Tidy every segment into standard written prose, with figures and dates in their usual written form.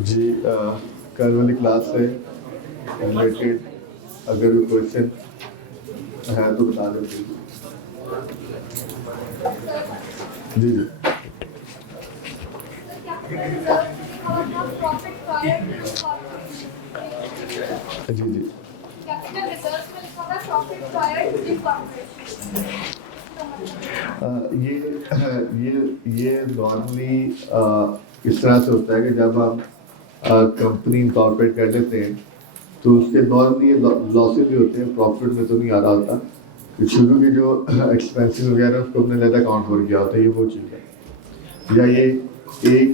जी कल वाली क्लास से रिलेटेड अगर कोई क्वेश्चन है तो बता दें जी। जी जी जी ये नॉर्मली इस तरह से होता है कि जब हम कंपनी इनकॉर्पोरेट कर लेते हैं तो उसके नॉर्मली लॉसेस भी होते हैं, प्रॉफिट में तो नहीं आ रहा होता। तो शुरू के जो एक्सपेंसेस वगैरह उसको हमने अलग अकाउंट फॉर किया होता है, ये वो चीज़ है। या ये एक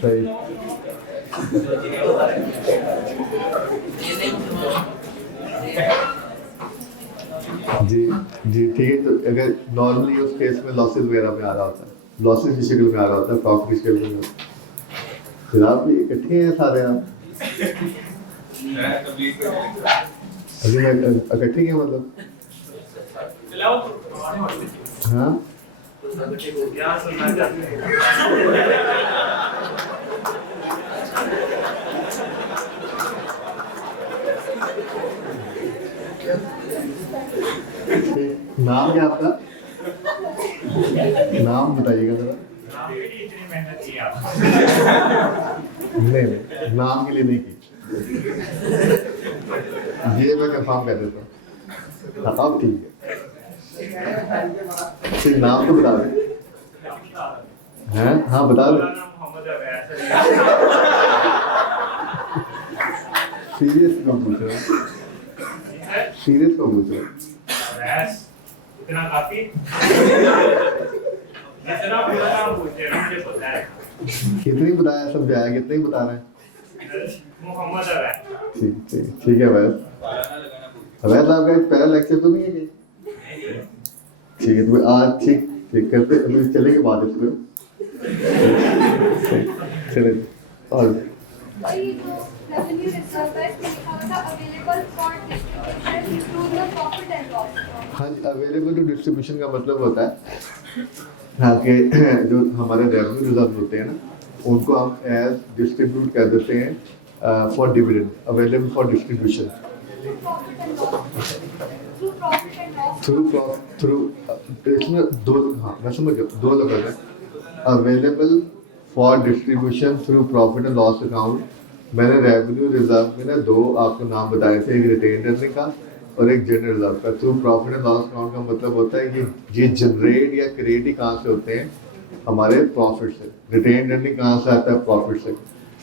सही जी जी ठीक है। तो अगर नॉर्मली उस केस में लॉसेस वगैरह में आ रहा होता है, लॉसेस की शक्ल में आ रहा होता है, प्रॉफिट की शक्ल में। फिर आप भी इकट्ठे हैं सारे, आप अभी इकट्ठे हैं मतलब। हाँ नाम क्या आपका? नाम बताइएगा जरा। नहीं नाम के लिए नहीं की, ये मैं कंफर्म कर देता हूँ। बताओ ठीक है, फिर नाम तो बता दें। हैं हाँ बता दो। सीरियस कौन पूछ रहा है? सीरियस कौन पूछ रहा है? इतना काफी इतना पूरा नाम पूछे मुझे पता है। कितनी बताया, सब जाया कितने ही बता रहे हैं? मोहम्मद अवैस। ठीक है अवैस। अवैस आपका एक पहला लेक्चर तो नहीं है कि? ठीक है तो आज ठीक करते अभी चलेंगे बाद इसमें। चले और हाँ जी, अवेलेबल टू डिस्ट्रीब्यूशन का मतलब होता है हाँ कि जो हमारे रेवेन्यू रिजर्व होते हैं ना, उनको हम एज डिस्ट्रीब्यूट कर देते हैं for dividend, available for distribution through इसमें दो, हाँ मैं समझ गया, दो लफ्ज़ है available for distribution through profit and loss account. मैंने रेवेन्यू रिजर्व में ना दो आपको नाम बताए थे, एक रिटेन अर्निंग का और एक जनरल रिजर्व का। Through profit and loss account का मतलब होता है कि ये जनरेट या क्रिएट ही कहाँ से होते हैं, हमारे प्रॉफिट से। रिटेन अर्निंग कहाँ से आता है, प्रॉफिट से।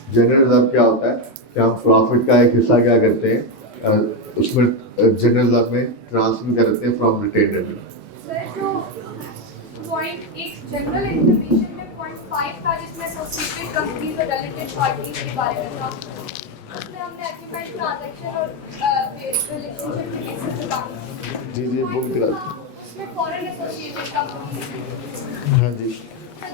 जनरल रिजर्व क्या होता है कि हम प्रॉफिट का एक हिस्सा क्या करते हैं उसमें जनरल रिजर्व में ट्रांसफर करते हैं फ्रॉम रिटेन अर्निंग। पॉइंट एक जनरल इंफॉर्मेशन में पॉइंट 5 था जिसमें एसोसिएटेड कंपनीज और रिलेटेड पार्टीज के बारे में था, उसमें हमने एग्रीमेंट ट्रांजैक्शन और रिलेशनशिप के बेसिस पे काम किया। जी वो दिखा उसमें फॉरेन एसोसिएटेड कंपनीज, हाँ जी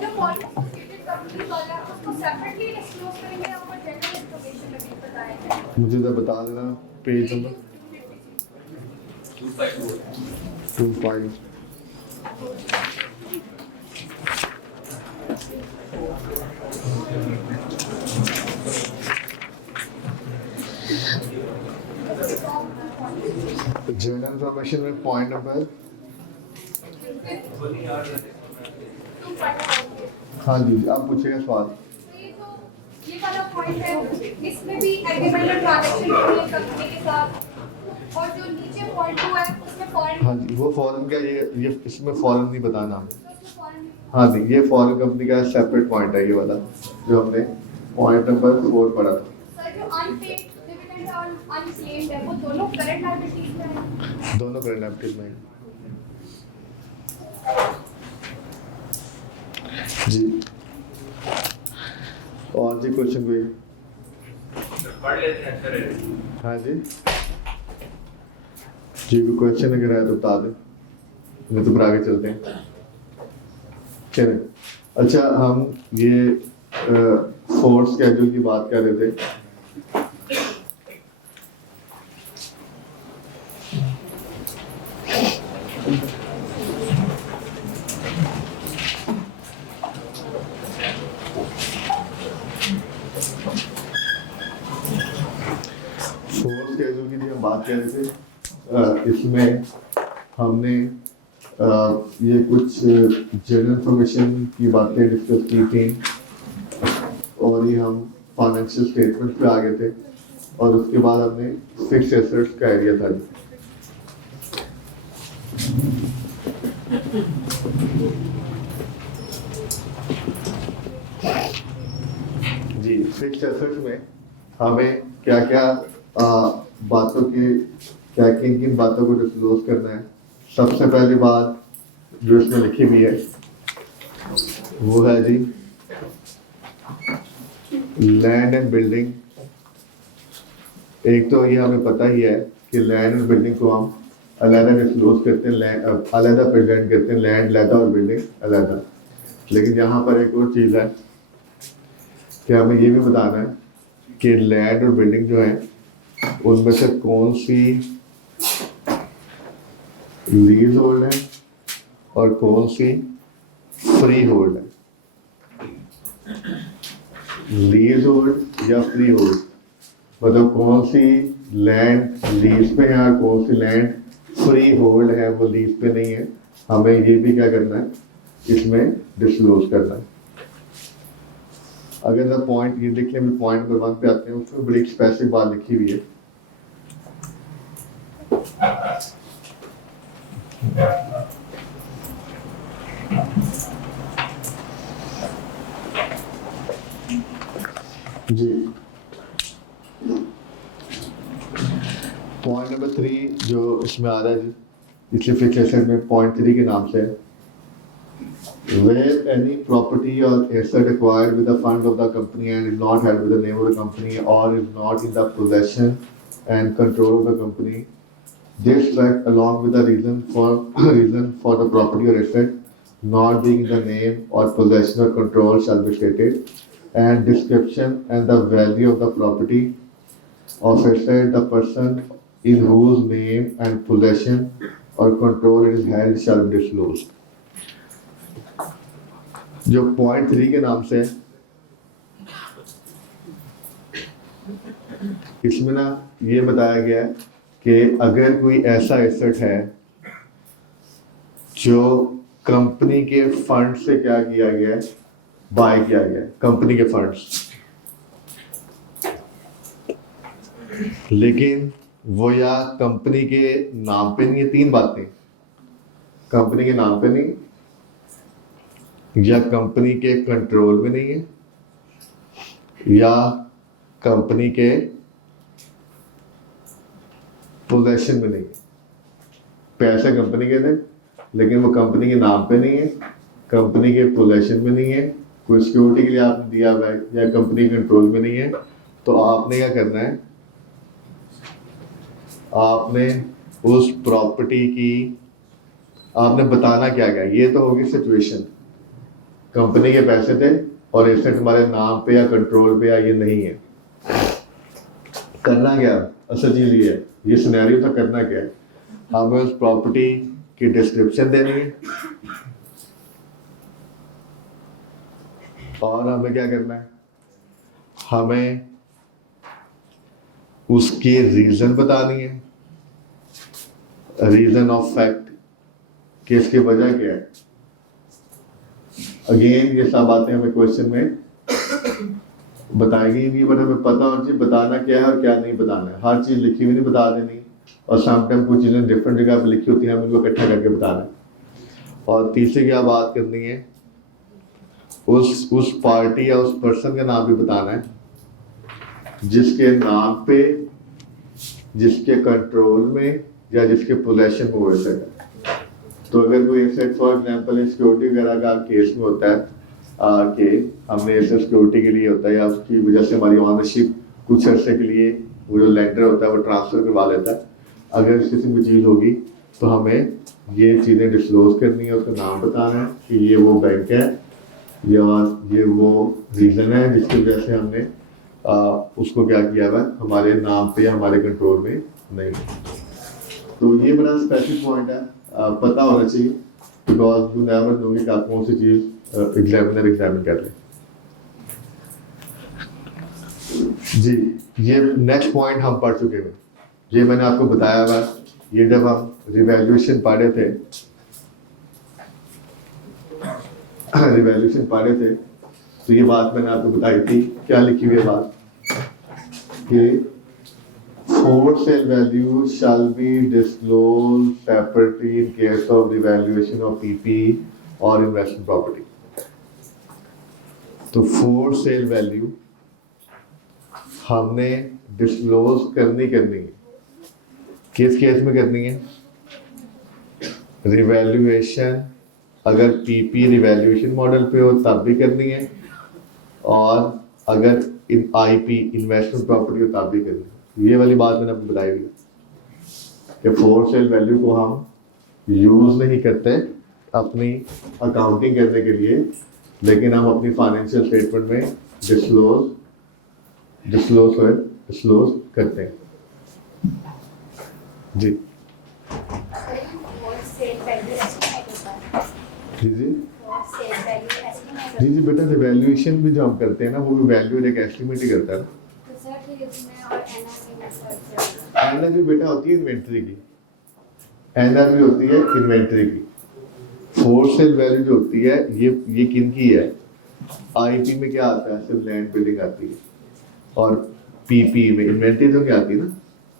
जो फॉरेन एसोसिएटेड कंपनीज वाला है उसको सेपरेटली डिस्क्लोज करेंगे, आपको जनरल इंफॉर्मेशन में भी बताया है। मुझे तो बता देना पेज नंबर 2.5 जनरल इंफॉर्मेशन में पॉइंट नंबर 2.5 हाँ जी आप पूछिएगा सवाल। ये वाला पॉइंट है, इसमें भी एग्रीमेंट और ट्रांजैक्शन होंगे कंपनी के साथ, और जो नीचे पॉइंट 2 है उसमें फॉरेन हाँ जी वो फॉरेन का ये इसमें फॉरेन नहीं बताना हमें। उसमें फॉरेन हाँ जी ये फॉरेन कंपनी का सेपरेट पॉइंट है ये वाला जो हमने पॉइंट नंबर 4 पढ़ा था। सर जो अनपेड डिविडेंड और अनक्लेम्ड है वो दोनों करंट लायबिलिटीज में है। दोनों करंट लायबिलिटीज में है। जी और जी क्वेश्चन कोई? पढ़ लेते हैं, अच्छा रहेगा। हाँ जी जी कोई क्वेश्चन अगर है तो बता दें, नहीं तो फिर आगे चलते हैं। चलें अच्छा हम ये फोर्थ स्केड्यूल की बात कर रहे थे। फोर्थ स्केड्यूल की जो हम बात कर रहे थे इसमें हमने ये कुछ जनरल इंफॉर्मेशन की बातें डिस्कस की थी और ये हम फाइनेंशियल स्टेटमेंट पे आ गए थे और उसके बाद हमने फिक्स एसेट्स का एरिया था। जी फिक्स एसेट्स में हमें क्या क्या बातों की क्या किन किन बातों को डिस्क्लोज करना है। सबसे पहली बात जो इसमें लिखी हुई है वो है जी लैंड एंड बिल्डिंग। एक तो ये हमें पता ही है कि लैंड एंड बिल्डिंग को हम अलग डिस्क्लोज करते हैं, अलग प्रेजेंट करते हैं, लैंड अलग और बिल्डिंग अलग। लेकिन यहाँ पर एक और चीज़ है कि हमें ये भी बताना है कि लैंड और बिल्डिंग जो है उनमें से कौन सी लीज होल्ड है और कौन सी फ्री होल्ड है। लीज होल्ड या फ्री होल्ड मतलब कौन सी लैंड लीज पे है और कौन सी लैंड फ्री होल्ड है, वो लीज पे नहीं है। हमें ये भी क्या करना है इसमें डिस्क्लोज करना है। अगर पॉइंट ये देखिए हम पॉइंट नंबर 1 पे आते हैं, उसमें बड़ी स्पेसिफिक बात लिखी हुई है। जी पॉइंट नंबर 3 जो इसमें आ रहा है जी, इसलिए फिक्स एसेट में पॉइंट 3 के नाम से है where any property or asset acquired with the fund of the company and is not held with the name of the company or is not in the possession and control of the company, this fact along with the reason for the property or asset not being in the name or possession or control shall be stated, and description and the value of the property of asset the person in whose name and possession or control it is held shall be disclosed। जो point 3 के नाम से इसमें ना ये बताया गया है कि अगर कोई ऐसा एसेट है जो कंपनी के फंड से क्या किया गया है, बाय किया गया है कंपनी के फंड्स, लेकिन वो या कंपनी के नाम पे नहीं है। 3 बातें, कंपनी के नाम पे नहीं, या कंपनी के कंट्रोल में नहीं है, या कंपनी के पोजेशन में नहीं है। पैसे कंपनी के थे लेकिन वो कंपनी के नाम पे नहीं है, कंपनी के पोजेशन में नहीं है, कोई सिक्योरिटी के लिए आपने दिया हुआ है, या कंपनी कंट्रोल में नहीं है। तो आपने क्या करना है, आपने उस प्रॉपर्टी की आपने बताना क्या क्या। ये तो होगी सिचुएशन, कंपनी के पैसे थे और एसेट हमारे नाम पे या कंट्रोल पे या ये नहीं है। करना क्या असल चीज ये है, ये सिनेरियो था, करना क्या है। हमें उस प्रॉपर्टी की डिस्क्रिप्शन देनी है और हमें क्या करना है, हमें उसकी रीजन बतानी है, रीजन ऑफ फैक्ट कि इसकी वजह क्या है। अगेन ये सब बातें हमें क्वेश्चन में बताएंगी नहीं, बट हमें पता होना चाहिए बताना क्या है और क्या नहीं बताना है। हर चीज़ लिखी हुई नहीं बता देनी, और समटाइम कुछ चीज़ें डिफरेंट जगह पे लिखी होती हैं, हमें उनको इकट्ठा करके बताना है। और तीसरी क्या बात करनी है, उस पार्टी या उस पर्सन का नाम भी बताना है जिसके नाम पे, जिसके कंट्रोल में या जिसके पोजेशन में हो सके। तो अगर कोई एसेट फॉर एग्जांपल सिक्योरिटी वगैरह का केस में होता है कि हमने एसेट सिक्योरिटी के लिए होता है या उसकी वजह से हमारी ऑनरशिप कुछ अर्से के लिए वो जो लेंडर होता है वो ट्रांसफर करवा लेता है, अगर इस किस्म की चीज़ होगी तो हमें ये चीज़ें डिस्क्लोज करनी है, उसका नाम बताना है कि ये वो बैंक है या ये वो रीज़न है जिसकी वजह से हमने उसको क्या किया हुआ है, हमारे नाम पे या हमारे कंट्रोल में नहीं। तो ये बड़ा स्पेसिफिक पॉइंट है, पता होना चाहिए, बिकॉज यू नेवर नो कि आप कौन सी चीज़ एग्जामिनर एग्जामिन कर ले। जी, ये नेक्स्ट पॉइंट हम पढ़ चुके हैं, ये मैंने आपको बताया हुआ, ये जब हम रिवैल्यूएशन पढ़े थे तो ये बात मैंने आपको बताई थी, क्या लिखी हुई है बात कि for sale value shall be disclosed separately in case of revaluation of PP or investment property। तो for sale value हमने डिस्क्लोज करनी है, किस केस में करनी है, रिवैल्यूएशन, अगर पीपी रिवैल्यूएशन मॉडल पे हो तब भी करनी है, और अगर इन आईपी इन्वेस्टमेंट प्रॉपर्टी हो तब भी करनी है। ये वाली बात मैंने आपको बताई थी कि फोर सेल वैल्यू को हम यूज़ नहीं करते अपनी अकाउंटिंग करने के लिए, लेकिन हम अपनी फाइनेंशियल स्टेटमेंट में डिस्क्लोज करते हैं। जी जी जी बेटा, रिवैल्यूएशन भी जो हम करते हैं ना, वो भी वैल्यू एक एस्टिमेट ही करता है ना। एनआरवी बेटा होती है इन्वेंट्री की, एनआरवी होती है इन्वेंट्री की। फोर सेल वैल्यू जो होती है ये किन की है, आईपी में क्या आता है, सिर्फ लैंड बिल्डिंग आती है, और पीपी में इन्वेंट्री तो क्या आती है ना।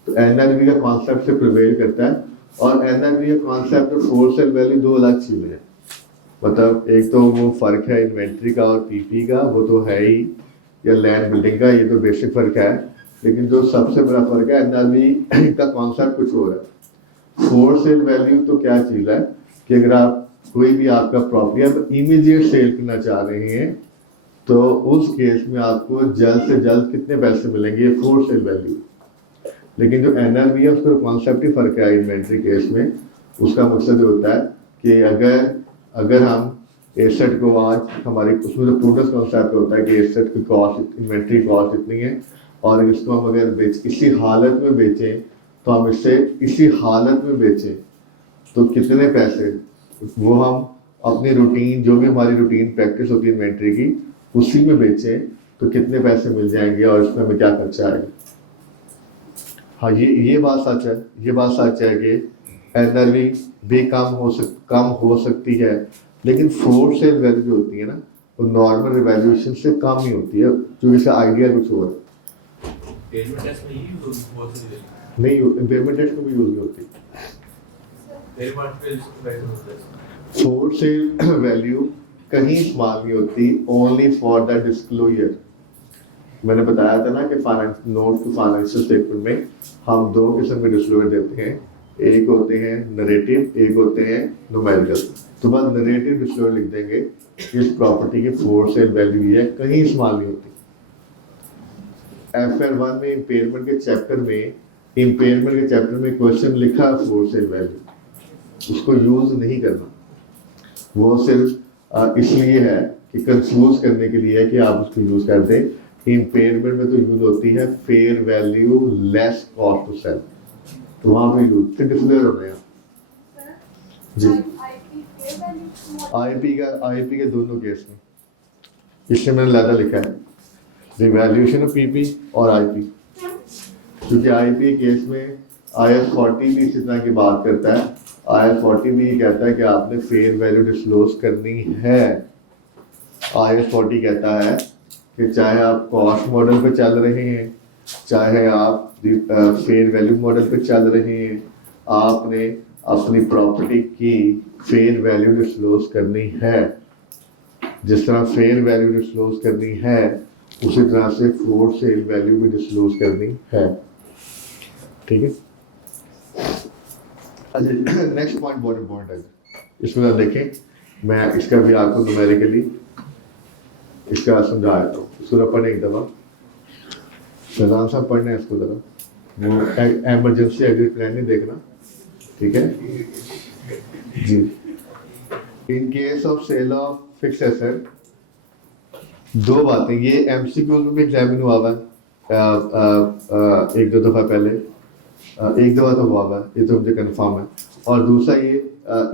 तो एनआरवी का कॉन्सेप्ट से प्रिवेल करता है, और एनआरवी का कॉन्सेप्ट और फोर सेल वैल्यू दो अलग चीजें हैं। मतलब एक तो वो फर्क है इन्वेंट्री का और पीपी का, वो तो है ही, या लैंड बिल्डिंग का, ये तो बेसिक फर्क है। लेकिन जो सबसे बड़ा फर्क है, एनआरवी का कॉन्सेप्ट कुछ और है। फोर सेल वैल्यू तो क्या चीज़ है कि अगर आप कोई भी आपका प्रॉपर्टी आप इमीडिएट सेल करना चाह रहे हैं, तो उस केस में आपको जल्द से जल्द कितने पैसे मिलेंगे, ये फोर सेल वैल्यू। लेकिन जो एनआरवी है उसका कॉन्सेप्ट ही फर्क है इन्वेंट्री केस में। उसका मकसद होता है कि अगर हम एसेट को आज हमारी, उसमें जो प्रूडेंस कॉन्सेप्ट होता है कि एसेट की कॉस्ट, इन्वेंट्री कॉस्ट इतनी है, और इसको हम अगर इसी हालत में बेचें, तो हम इससे इसी हालत में बेचें तो कितने पैसे, वो हम अपनी रूटीन, जो भी हमारी रूटीन प्रैक्टिस होती है इन्वेंट्री की, उसी में बेचें तो कितने पैसे मिल जाएंगे और इसमें हमें क्या खर्चा आएगा। हाँ, ये बात सच है, ये बात सच है कि एनआरवी भी कम हो सकती है, लेकिन फोर सेल वैल्यू जो होती है ना, वो नॉर्मल रिवैल्यूएशन से कम ही होती है, क्योंकि इसका आइडिया कुछ और है। नहीं, इम्पेयरमेंट टेस्ट को भी यूज नहीं होती। फोर सेल वैल्यू कहीं इस्तेमाल नहीं होती, ओनली फॉर द डिस्क्लोजर। मैंने बताया था ना कि finance note to financial statement में हम दो किस्म के डिस्क्लोजर देते हैं, एक होते हैं नरेटिव, एक होते हैं न्यूमेरिकल। तो बस नरेटिव डिस्क्लोजर लिख देंगे, इस प्रॉपर्टी की फोर सेल वैल्यू ये है, कहीं इस्तेमाल नहीं होती। FR1 में इम्पेयरमेंट के चैप्टर में क्वेश्चन लिखा है फोर सेल वैल्यू, उसको यूज नहीं करना। वो सिर्फ इसलिए है कि कंफ्यूज करने के लिए है कि आप उसको यूज कर दें। इम्पेयरमेंट में तो यूज होती है fair value less cost to sell, तो वहां पे यूज फिर डिस्क्लोजर होना है। जी। आईपी फेयर वैल्यू आईपी के दोनों केस में इसलिए मैंने ज़्यादा लिखा है रिवैल्यूएशन ऑफ पीपी और आईपी, क्योंकि आईपी केस में IS 40 भी इसी तरह की बात करता है। IS 40 भी ये कहता है कि आपने फेयर वैल्यू डिस्क्लोज करनी है। IS 40 कहता है कि चाहे आप कॉस्ट मॉडल पे चल रहे हैं, चाहे आप फेयर वैल्यू मॉडल पे चल रहे हैं, आपने अपनी प्रॉपर्टी की फेयर वैल्यू डिस्क्लोज करनी है। जिस तरह फेयर वैल्यू डिस्क्लोज करनी है, उसी तरह से फ्लोट सेल वैल्यू भी डिस्क्लोज करनी है। ठीक है। अच्छा, नेक्स्ट पॉइंट बहुत इंपॉर्टेंट है, इसमें आप देखें, मैं इसका भी आपको न्यूमेरिकली इसका समझा देता हूँ। इसको पढ़ने एक दफ़ा शहजाद साहब पढ़ना है इसको ज़रा, वो एमरजेंसी एग्जिट प्लान नहीं देखना, ठीक है जी। In case of sale of fix asset, दो बातें, ये MCQ में भी एग्जामिन हुआ हुआ एक दो दफ़ा पहले, एक दफ़ा तो हुआ हुआ है, ये तो मुझे कंफर्म है। और दूसरा ये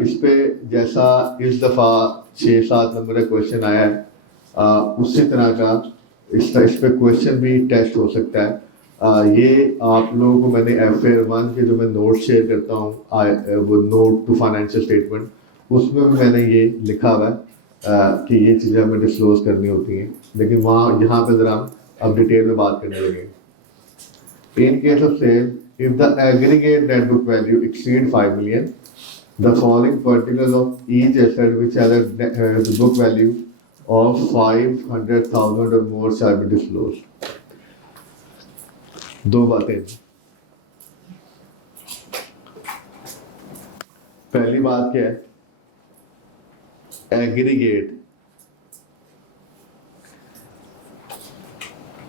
इस पे जैसा इस दफ़ा 6-7 नंबर का क्वेश्चन आया है, उसी तरह का इस पे क्वेश्चन भी टेस्ट हो सकता है। ये आप लोगों को मैंने FAR 1 के जो मैं नोट शेयर करता हूँ, वो नोट टू फाइनेंशियल स्टेटमेंट, उसमें भी मैंने ये लिखा हुआ है कि ये चीज़ें हमें डिस्क्लोज करनी होती हैं, लेकिन वहाँ यहाँ पे ज़रा अब डिटेल में बात करने लगे। In case of sale, if the aggregate net book value exceed 5 million, the following particulars of each asset which has a book value of 500,000 or more shall be disclosed. दो बातें, पहली बात क्या है, aggregate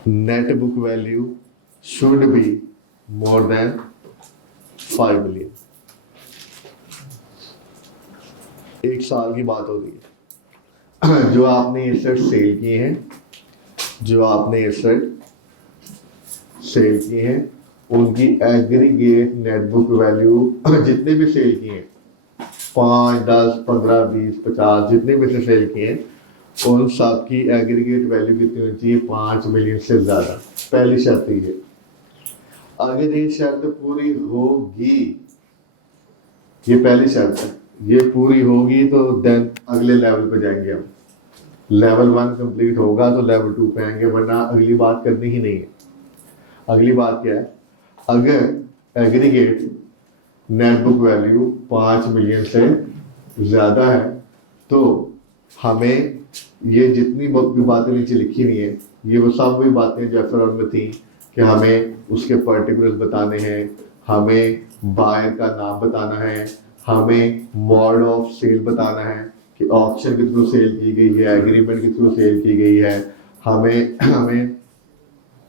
net book value should be more than 5 million। एक साल की बात हो रही है, जो आपने एसेट सेल किए हैं, जो आपने एसेट सेल किए हैं, उनकी एग्रीगेट नेट बुक वैल्यू जितने भी सेल किए हैं, 5, 10, 15, 20, 50 जितने भी से सेल किए हैं, उन सब की एग्रीगेट वैल्यू कितनी होनी चाहिए, 5 मिलियन से ज़्यादा। पहली शर्त ये, अगर ये शर्त पूरी होगी, ये पहली शर्त है, ये पूरी होगी तो देन अगले लेवल पे जाएंगे हम। लेवल 1 कंप्लीट होगा तो लेवल 2 पे आएंगे, वरना अगली बात करनी ही नहीं है। अगली बात क्या है, अगर aggregate net book value 5 million से ज़्यादा है तो हमें ये जितनी भी बातें नीचे लिखी हुई हैं, ये वो सब वही बातें जो FAR में थी कि हमें उसके पर्टिकुलर्स बताने हैं, हमें बायर का नाम बताना है, हमें मोड ऑफ सेल बताना है कि ऑक्शन के थ्रू सेल की गई है, एग्रीमेंट के थ्रू सेल की गई है, हमें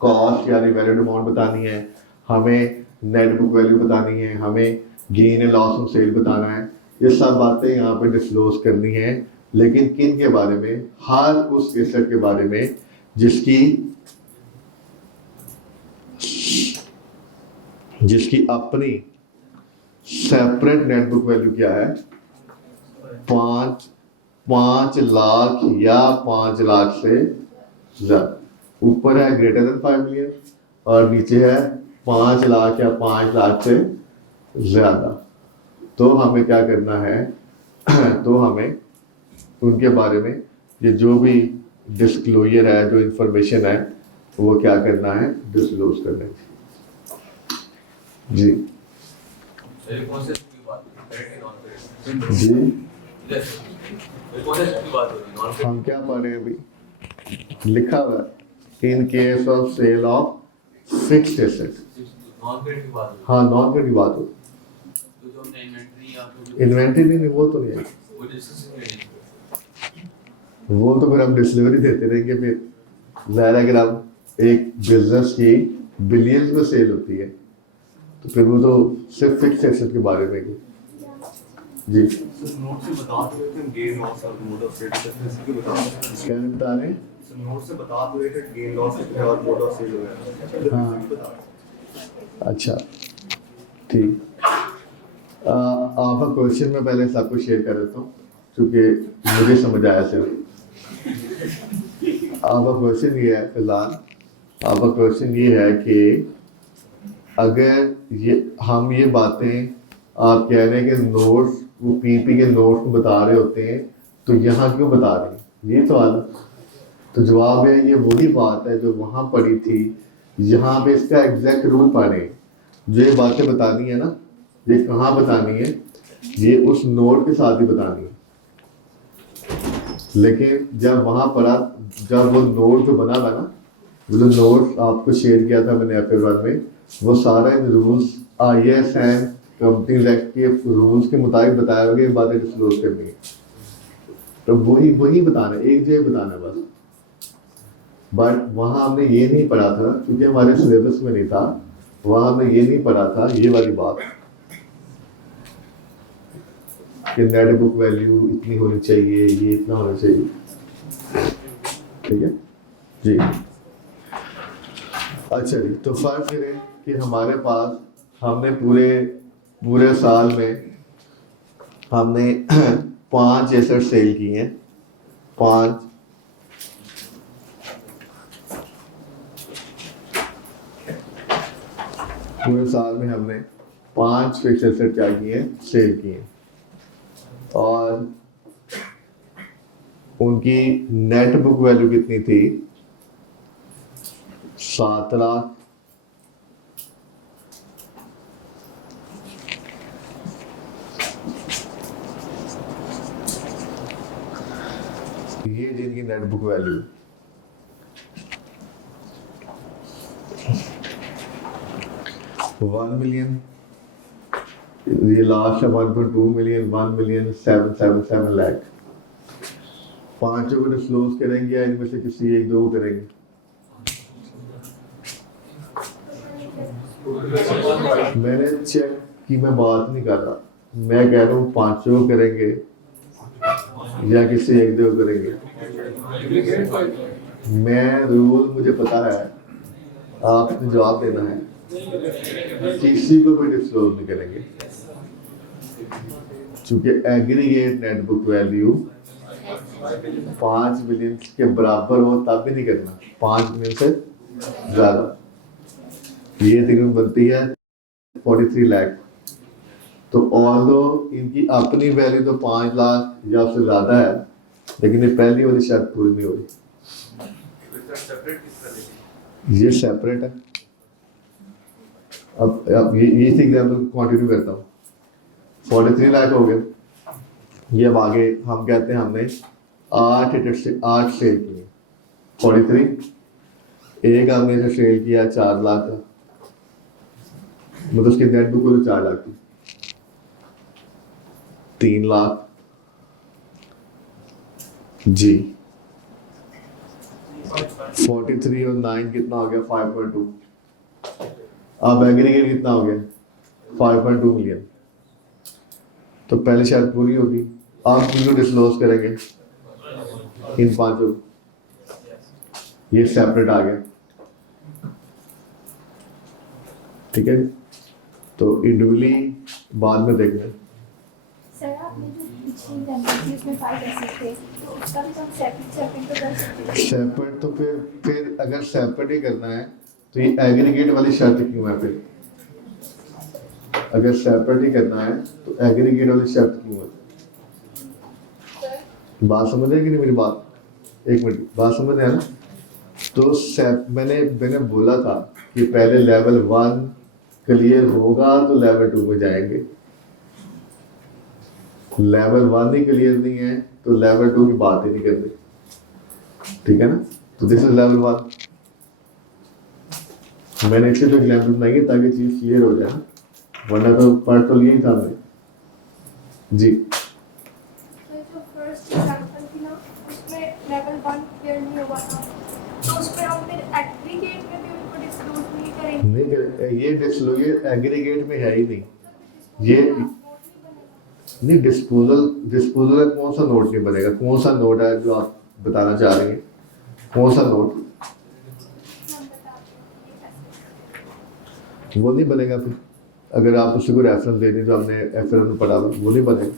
कॉस्ट यानी वैलिड अमाउंट बतानी है, हमें नेट बुक वैल्यू बतानी है, हमें gain and loss on sale बताना है। ये सब बातें यहाँ पे डिस्क्लोज करनी है, लेकिन किन के बारे में, हर उस एसेट के बारे में जिसकी अपनी सेपरेट नेट बुक वैल्यू क्या है, 5 लाख या 5 लाख से ज्यादा। ऊपर है ग्रेटर देन 5 मिलियन और नीचे है 5 लाख या 5 लाख से ज्यादा। तो हमें क्या करना है तो हमें उनके बारे में ये जो भी डिस्क्लोजर है, जो इंफॉर्मेशन है, वो क्या करना है, डिस्क्लोज करना है जी। जी हम क्या पढ़ रहे हैं अभी, लिखा हुआ है in case of sale of fixed asset. हाँ, नॉन क्रेडिट की बात हो, इन्वेंट्री नहीं, वो तो नहीं है, वो तो फिर हम डिलीवरी देते रहेंगे। फिर ज़ाहिर है, अगर हम एक बिजनेस की बिलियंस में सेल होती है तो फिर वो तो सिर्फ फिक्स एसेट के बारे में ही। जी नोट से बता दो कि गेन लॉस और मोड ऑफ सेल किसके बता क्या बता रहे हैं, नोट से बता दो कि गेन लॉस है और मोड ऑफ सेल है। हाँ अच्छा ठीक। आप आपका क्वेश्चन मैं पहले सबको शेयर कर देता हूँ क्योंकि मुझे समझ आया सिर्फ। आपका क्वेश्चन ये है, फिलहाल आपका क्वेश्चन ये है कि अगर ये बातें आप कह रहे हैं कि नोट्स वो पीपी के नोट्स में बता रहे होते हैं तो यहाँ क्यों बता रहे हैं, ये सवाल है। तो जवाब है ये वही बात है जो वहाँ पढ़ी थी, यहाँ पे इसका एग्जैक्ट रूल पढ़े। जो ये बातें बतानी है ना, ये कहाँ बतानी है, ये उस नोट के साथ ही बतानी है। लेकिन जब वहाँ पढ़ा, जब वो नोट जो बना हुआ ना, वो जो नोट आपको शेयर किया था मैंने FA1 में, वो सारा इन rules IAS and companies act के रूल्स के मुताबिक बताया होगा, ये बातें डिस्क्लोज करनी है। तो वही बताना है, एक जगह बताना है बस। बट वहाँ हमने ये नहीं पढ़ा था क्योंकि हमारे सिलेबस में नहीं था, वहाँ हमने ये नहीं पढ़ा था ये वाली बात कि नेट बुक वैल्यू इतनी होनी चाहिए, ये इतना होना चाहिए। ठीक है जी। अच्छा जी, तो फर्ज करें कि हमारे पास हमने पूरे साल में हमने 5 एसेट सेल किए हैं, 5। पूरे साल में हमने 5 फिक्स्ड एसेट क्या किए हैं, सेल किए हैं, और उनकी नेट बुक वैल्यू कितनी थी, 7 लाख। ये जिनकी नेट बुक वैल्यू 1 मिलियन, ये लास्ट है 1.2 मिलियन, 1,777 लाख। पांचों को डिस्क्लोज करेंगे या इनमें से किसी एक दो को करेंगे? मैंने चेक की, मैं बात नहीं कर रहा, मैं कह रहा हूँ पांचों को करेंगे या किसी एक दो को करेंगे। मैं रूल मुझे पता है, आपने जवाब देना है, किसी को भी डिस्क्लोज नहीं करेंगे क्योंकि aggregate net book value 5 million के बराबर हो तब भी नहीं करना, 5 मिलियन से ज्यादा। ये तकरीबन बनती है 43 लाख। तो ऑल्दो इनकी अपनी वैल्यू तो 5 लाख या उससे ज्यादा है, लेकिन ये पहली वाली शर्त पूरी नहीं हो रही। ये सेपरेट है। अब ये इसी एग्जाम्पल कंटिन्यू करता हूँ। 43 लाख हो गए, ये अब आगे हम कहते हैं हमने 8 सेल किए, 43। एक हमने जो सेल किया 4 लाख का, मतलब उसकी नेट बुक तो 4 लाख थी, 3 लाख जी। 43 और 9 कितना हो गया, 5.2। अब एग्रीगेट कितना हो गया, 5.2 मिलियन। तो पहली शर्त पूरी होगी। आप इनको डिस्क्लोज करेंगे, इन पांचों, ये सेपरेट आ गया, ठीक है। तो इंडिविजुअली बाद में देखना है। सर आपने जो पिछली एग्जांपल थी उसमें 5 एसेट थे, तो उसका भी तो हम सेपरेट तो कर सकते हैं। सेपरेट तो फिर अगर सेपरेट ही करना है तो ये एग्रीगेट वाली शर्त क्यों है फिर? अगर सेपरेट ही करना है तो एग्रीगेट वाली शर्त क्यों है? बात समझ रहे कि नहीं मेरी बात? एक मिनट, बात समझ रहे हैं ना? तो मैंने बोला था कि पहले लेवल 1 क्लियर होगा तो लेवल 2 में जाएंगे। लेवल 1 ही क्लियर नहीं है तो लेवल 2 की बात ही नहीं करते, ठीक है ना? तो दिस इज लेवल 1। मैंने इससे तो एग्जाम्पल बनाई है ताकि चीज क्लियर हो जाए, वरना तो पढ़ तो लिया ही था हमने जी। तो जो फर्स्ट एग्जांपल थी ना, उसमें लेवल 1 क्लियर नहीं हुआ था, तो उसमें हम फिर एग्रीगेट में भी उनको डिस्क्लोज नहीं करेंगे। नहीं, ये डिस्क्लोज एग्रीगेट में है ही नहीं। ये नहीं, डिस्पोजल कौन सा नोट नहीं बनेगा? कौन सा नोट है जो आप बताना चाह रही हैं? कौन सा नोट? वो नहीं बनेगा फिर। अगर आप उसी को रेफरेंस दे दें जो हमने एफआरएम में पढ़ा हुआ वो नहीं बनेगा।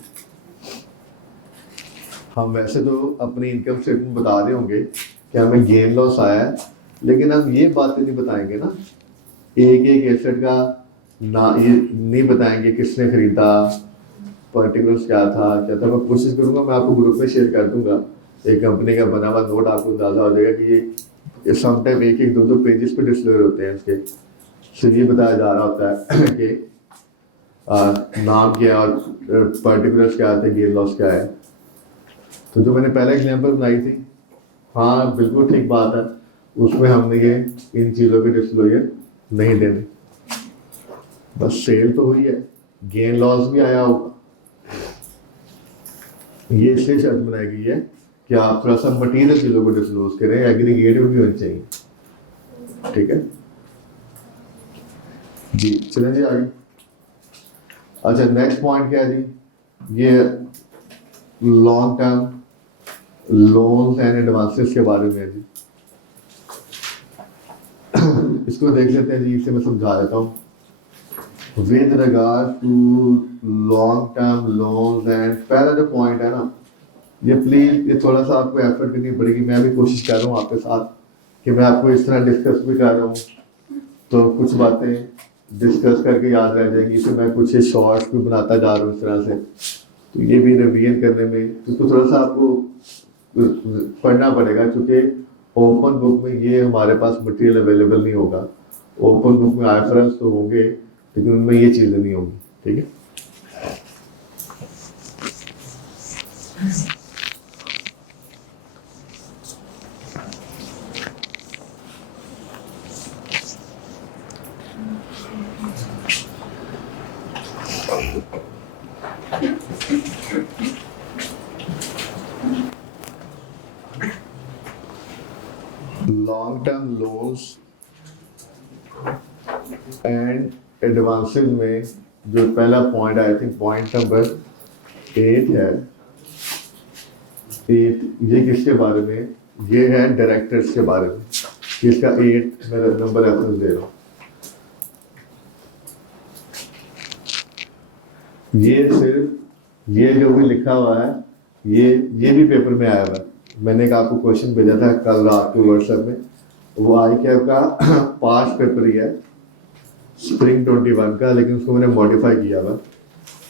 हम वैसे तो अपनी इनकम स्टेटमेंट बता रहे होंगे कि हमें गेन लॉस आया है, लेकिन हम ये बातें नहीं बताएंगे ना, एक एक एसेट का ना ये नहीं बताएंगे किसने खरीदा, पर्टिकुलर्स क्या था। मैं कोशिश करूंगा, मैं आपको ग्रुप में शेयर कर दूंगा एक कंपनी का बना हुआ नोट, आपको अंदाजा हो जाएगा कि ये समटाइम एक एक दो दो पेजेस पे डिस्प्ले होते हैं इसके। सिर्फ ये बताया जा रहा होता है कि नाम क्या और पर्टिकुलर्स क्या आते हैं, गेन लॉस क्या है। तो जो मैंने पहले एग्जाम्पल बनाई थी, हाँ बिल्कुल ठीक बात है, उसमें हमने ये इन चीज़ों के डिस्क्लोजर नहीं देने, बस सेल तो हुई है, गेन लॉस भी आया होगा। ये इसलिए शर्त बनाई गई है कि आप थोड़ा सा मटीरियल चीज़ों को डिस्क्लोज करें, एग्रीगेट भी होनी चाहिए, ठीक है जी। चलें जी आगे। अच्छा नेक्स्ट पॉइंट क्या है जी, ये long term loans and advances के बारे में है जी। इसको देख लेते हैं जी, इसे मैं समझा देता हूँ। With regard to long term loans and, पहला जो पॉइंट है ना, ये प्लीज ये थोड़ा सा आपको एफर्ट करनी पड़ेगी। मैं भी कोशिश कर रहा हूँ आपके साथ कि मैं आपको इस तरह डिस्कस भी कर रहा हूँ, तो कुछ बातें डिस्कस करके याद रह जाएंगी, फिर मैं कुछ शॉर्ट्स भी बनाता जा रहा हूँ इस तरह से। तो ये भी रिवीजन करने में तो थोड़ा सा आपको पढ़ना पड़ेगा, क्योंकि ओपन बुक में ये हमारे पास मटेरियल अवेलेबल नहीं होगा। ओपन बुक में आईएफआरएस तो होंगे, लेकिन उनमें ये चीज़ें नहीं होंगी, ठीक है। Long term loans and advances में जो पहला point, I think point number 8 है, 8 ये किसके बारे में, ये है डायरेक्टर्स के बारे में। इसका 8 मैं नंबर रेफरेंस दे रहा हूँ। ये सिर्फ ये जो भी लिखा हुआ है, ये भी पेपर में आया हुआ है। मैंने एक आपको क्वेश्चन भेजा था कल रात को व्हाट्सएप में, वो आई कैप का पास्ट पेपर ही है, स्प्रिंग 21 का, लेकिन उसको मैंने मॉडिफाई किया हुआ।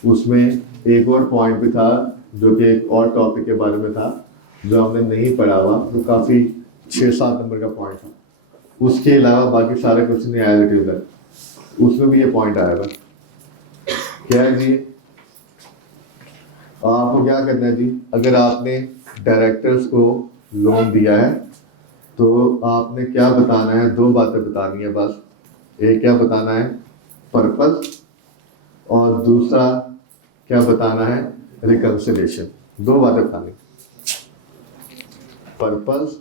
उसमें एक और पॉइंट भी था जो कि एक और टॉपिक के बारे में था जो हमने नहीं पढ़ा हुआ, वो काफ़ी 6-7 नंबर का पॉइंट था। उसके अलावा बाकी सारे क्वेश्चन नहीं आया थे, उसमें भी ये पॉइंट आया हुआ। क्या है जी, आपको क्या करना है जी, अगर आपने डायरेक्टर्स को लोन दिया है तो आपने क्या बताना है, 2 बातें बतानी है बस। एक क्या बताना है, पर्पस, और दूसरा क्या बताना है, रिकंसिलिएशन। 2 बातें बतानी, पर्पस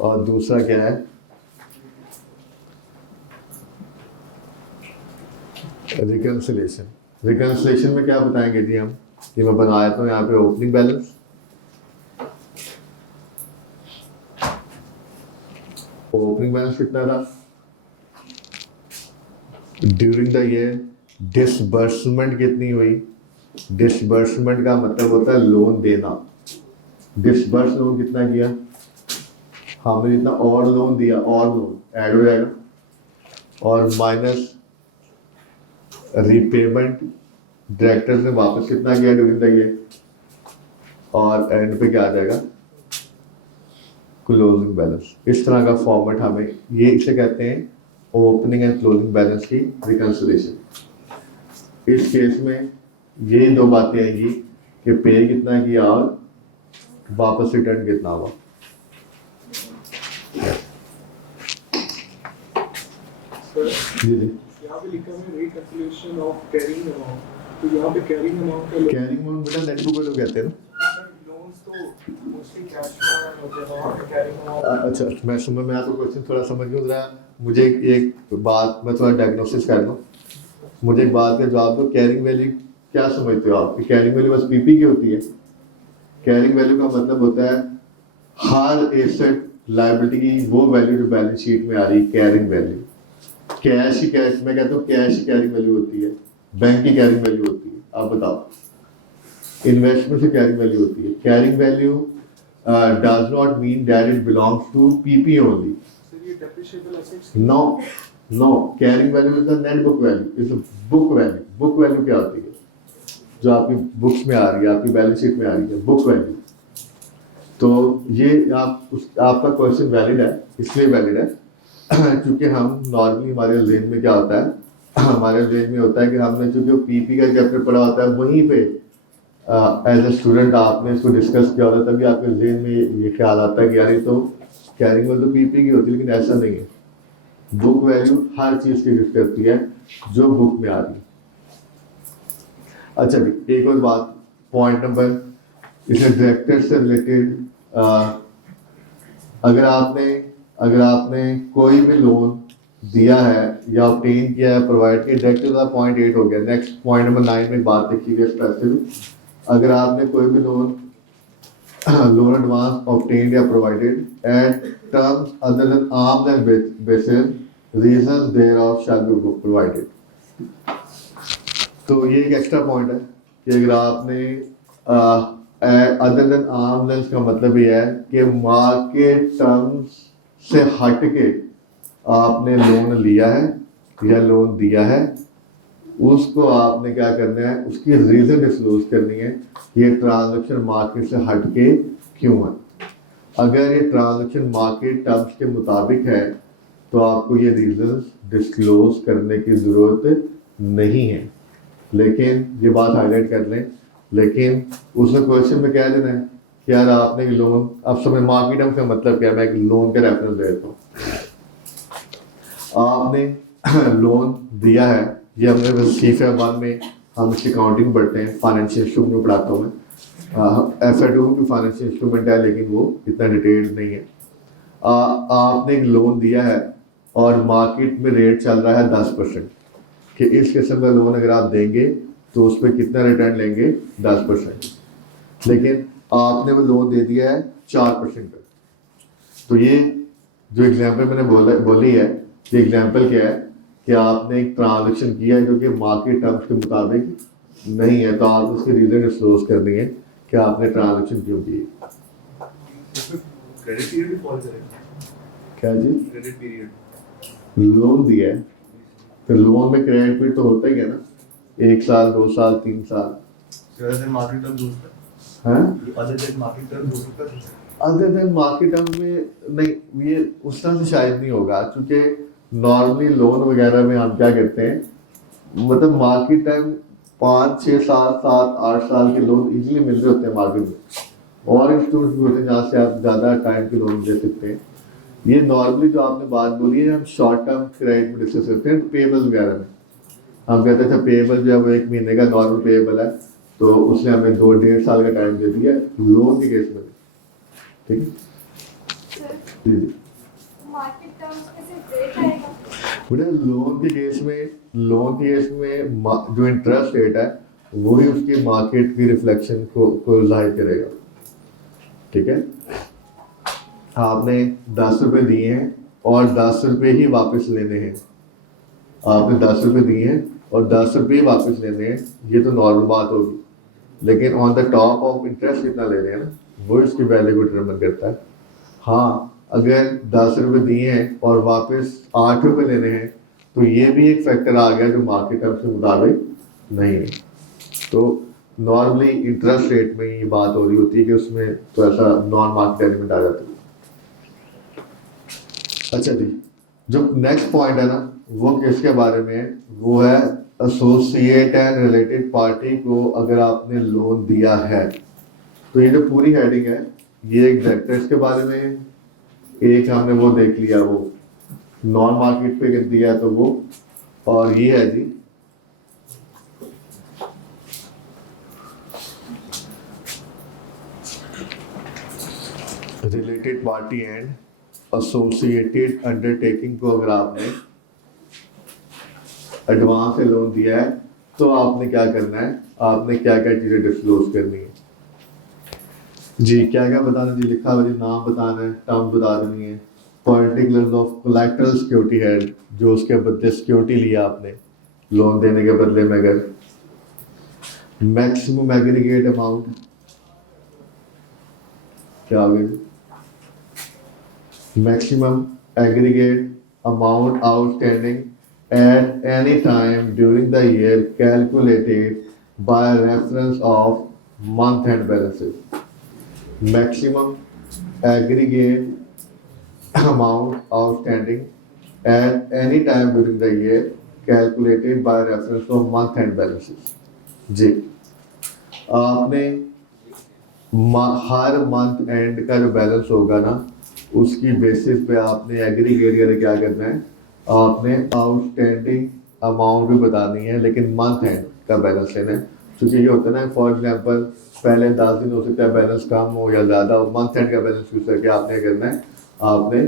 और दूसरा क्या है, रिकंसिलिएशन। रिकंसिलिएशन में क्या बताएंगे जी हम, कि मैं बना देता हूँ यहाँ पे ओपनिंग बैलेंस, ओपनिंग बैलेंस कितना था ड्यूरिंग द ईयर, डिसबर्समेंट कितनी हुई। डिसबर्समेंट का मतलब होता है लोन देना। डिसबर्स लोन कितना किया, हमने जितना और लोन दिया, और लोन ऐड हो जाएगा, और माइनस रीपेमेंट डायरेक्टर्स ने वापस कितना किया ड्यूरिंग द ईयर, और एंड पे क्या आ जाएगा, क्लोजिंग बैलेंस। इस तरह का फॉर्मेट हमें, ये इसे कहते हैं ओपनिंग एंड क्लोजिंग बैलेंस की रिकंसिलिएशन। इस केस में ये 2 बातें आएंगी कि पे कितना किया और वापस रिटर्न कितना हुआ। जी जी, यहाँ पे लिखा है रिकंसिलिएशन ऑफ कैरिंग अमाउंट, तो यहाँ पे कैरिंग अमाउंट का कैरिंग अमाउंट बेटा नेट बुक वालों कहते हैं ना। लोन्स तो मोस्टली कैश में होते हैं, वहाँ पे कैरिंग अमाउंट। अच्छा, मैं आपको क्वेश्चन थोड़ा समझ गया। जरा मुझे एक बात, मैं थोड़ा डायग्नोसिस कर लूँ, मुझे एक बात का जवाब दो। कैरिंग वैल्यू क्या समझते हो आप, कि कैरिंग वैल्यू बस पीपी की होती है? कैरिंग वैल्यू का मतलब होता है हर एसेट लायबिलिटी की वो वैल्यू जो बैलेंस शीट में आ रही, कैरिंग वैल्यू। कैश ही कैश, मैं कहता हूँ कैश ही कैरिंग वैल्यू होती है, बैंक की कैरिंग वैल्यू होती है। आप बताओ, इन्वेस्टमेंट से कैरिंग वैल्यू होती है। Carrying value does not mean that it belongs to PP only. Sir, ये depreciable assets no no, carrying value is the net book value, is book value. Book value क्या होती है? जो आपकी books में आ रही है, आपकी बैलेंस शीट में आ रही है, बुक वैल्यू। तो ये आपका क्वेश्चन वैलिड है, इसलिए वैलिड है क्योंकि हम नॉर्मली हमारे जेहन में क्या होता है, हमारे जेहन में होता है कि हमने चूंकि पीपी का चैप्टर पढ़ा होता है, वहीं पे एज ए स्टूडेंट आपने इसको डिस्कस किया होता है, तभी आपके जेहन में ये ख्याल आता है कि यार ये तो कैरिंग वैल्यू तो पीपी की होती है, लेकिन ऐसा नहीं है। बुक वैल्यू हर चीज़ की गिफ्ट करती है जो बुक में आ रही है। अच्छा जी, एक और बात, पॉइंट नंबर, इसे डायरेक्टर से रिलेटेड, अगर आपने कोई भी लोन दिया है या ऑब्टेन किया है, प्रोवाइड किया, डायरेक्टर का पॉइंट 8 हो गया। नेक्स्ट पॉइंट नंबर 9 में बात लिखी गई स्पेसिफिक, अगर आपने कोई भी लोन advance obtained या provided at terms other than arm's length basis, reasons thereof shall be provided। तो ये एक एक्स्ट्रा पॉइंट है कि अगर आपने अदर देन आर्म लेंथ का मतलब ये है कि मार्केट टर्म्स से हट के आपने लोन लिया है या लोन दिया है, उसको आपने क्या करना है, उसकी रीज़न डिस्क्लोज करनी है कि ये ट्रांजैक्शन मार्केट से हट के क्यों है। अगर ये ट्रांजैक्शन मार्केट टर्म्स के मुताबिक है तो आपको ये रीजन डिस्क्लोज करने की ज़रूरत नहीं है। लेकिन ये बात हाईलाइट कर लें, लेकिन उसने क्वेश्चन में कह देना है कि यार आपने लोन, अब समझ मार्केट टर्म्स का मतलब क्या है, मैं एक लोन का रेफरेंस देता हूँ। आपने लोन दिया है, ये हमने CFA 1 में हम इसकी अकाउंटिंग पढ़ते हैं, फाइनेंशियल इंस्ट्रूमेंट में पढ़ाता हूँ मैं। FA 2 की फाइनेंशियल इंस्ट्रूमेंट है, लेकिन वो इतना डिटेल्ड नहीं है। आपने एक लोन दिया है और मार्केट में रेट चल रहा है 10%, कि इस किस्म का लोन अगर आप देंगे तो उस पर कितना रिटर्न लेंगे, 10%। लेकिन आपने वो लोन दे दिया है 4% पर। तो ये जो एग्जाम्पल मैंने बोली है, ये एग्जाम्पल क्या है कि आपने एक ट्रांजेक्शन किया है जो कि मार्केट टर्म्स के मुताबिक नहीं है, तो आप उसकी रीजन डिस्क्लोज करनी है कि आपने ट्रांजेक्शन क्यों की। क्रेडिट पीरियड भी फॉल करेगा। क्या जी? क्रेडिट पीरियड, लोन दिया है तो लोन में क्रेडिट पीरियड तो होता ही है ना, 1 साल 2 साल 3 साल। अदर देन मार्केट टर्म दूसरा, हैं? अदर देन मार्केट टर्म दूसरा, अदर देन मार्केट टर्म में नहीं, ये उस तरह से शायद नहीं होगा, क्योंकि नॉर्मली लोन वगैरह में हम क्या करते हैं, मतलब मार्केट टाइम 5 6 7 7 8 साल के लोन इजीली मिल रहे होते हैं मार्केट में, और इंस्टीट्यूट भी होते हैं जहाँ से आप ज़्यादा टाइम के लोन दे सकते हैं। ये नॉर्मली जो आपने बात बोली है, हम शॉर्ट टर्म क्रेडिट में डिस्कस करते हैं, पेबल वगैरह में हम कहते थे पेबल जो है वो 1 महीने का नॉर्मल पेबल है, तो उसने हमें 2-1.5 साल का टाइम दे दिया लोन के केस में। ठीक है जी जी। मार्केट टर्म्स में सिर्फ रेट आएगा। बेटा लोन के केस में जो इंटरेस्ट रेट है वही उसकी मार्केट की रिफ्लेक्शन को जाहिर करेगा। ठीक है, आपने 10 रुपये दिए हैं और 10 रुपये ही वापस लेने हैं, आपने 10 रुपये दिए हैं और 10 रुपये वापस लेने हैं, ये तो नॉर्मल बात होगी। लेकिन on the top of interest कितना ले रहे हैं ना, वो इसकी वैल्यू को डिटरमिन करता है। हाँ, अगर 10 रुपये दिए हैं और वापस 8 रुपये लेने हैं तो ये भी एक फैक्टर आ गया जो मार्केट टर्म्स के मुताबिक नहीं है। तो नॉर्मली इंटरेस्ट रेट में ये बात हो रही होती है कि उसमें तो ऐसा नॉन मार्केट एलिमेंट आ जाता है। अच्छा जी, जो नेक्स्ट पॉइंट है ना वो किसके बारे में है, वो है एसोसिएट एंड रिलेटेड पार्टी को अगर आपने लोन दिया है। तो ये जो पूरी हेडिंग है ये एक डायरेक्टर्स के बारे में है, एक हमने वो देख लिया वो नॉन मार्केट पे कर दिया तो वो, और ये है जी related party and associated undertaking को अगर आपने एडवांस से लोन दिया है तो आपने क्या करना है, आपने क्या क्या चीज़ें डिस्क्लोज करनी है जी, क्या क्या बताना जी, लिखा हुआ जी, नाम बताना है, टर्म बता देनी है, पर्टिकुलर्स ऑफ कोलैटरल सिक्योरिटी है, जो उसके बदले सिक्योरिटी लिया आपने लोन देने के बदले में। अगर मैक्सिमम एग्रीगेट अमाउंट क्या होगी, maximum aggregate amount outstanding at any time during the year calculated by reference of month end balances. Maximum aggregate amount outstanding at any time during the year calculated by reference of month end balances. जी, आपने हर month and का जो balance होगा ना, उसकी basis पे आपने aggregate क्या करना है, आपने आउटस्टैंडिंग अमाउंट भी बतानी है, लेकिन मंथ एंड का बैलेंस लेना है। क्योंकि ये होता है ना, फॉर एग्जांपल पहले 10 दिन हो सकता है बैलेंस कम हो या ज़्यादा हो, मंथ एंड का बैलेंस यूज करके आपने करना है, आपने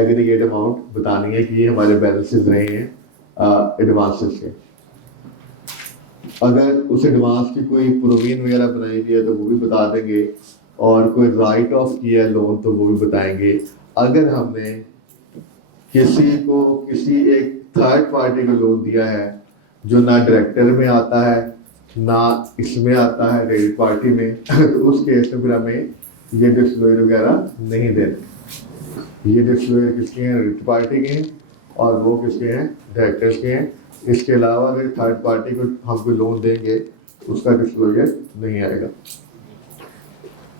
एग्रीगेट अमाउंट बतानी है कि ये हमारे बैलेंसेस रहे हैं एडवांसेस के। अगर उस एडवांस की कोई प्रोविजन वगैरह बनाई हुई है तो वो भी बता देंगे, और कोई राइट ऑफ किया है लोन तो वो भी बताएंगे। अगर हमने किसी एक थर्ड पार्टी को लोन दिया है जो ना डायरेक्टर में आता है ना इसमें आता है क्रेडिट पार्टी में, तो उस केस में फिर हमें ये डिस्क्लोजर वगैरह नहीं देते। ये डिस्क्लोजर किसके हैं, क्रेडिट पार्टी के हैं, और वो किसके हैं, डायरेक्टर्स के हैं। इसके अलावा अगर थर्ड पार्टी को हम कोई लोन देंगे उसका डिस्क्लोजर नहीं आएगा।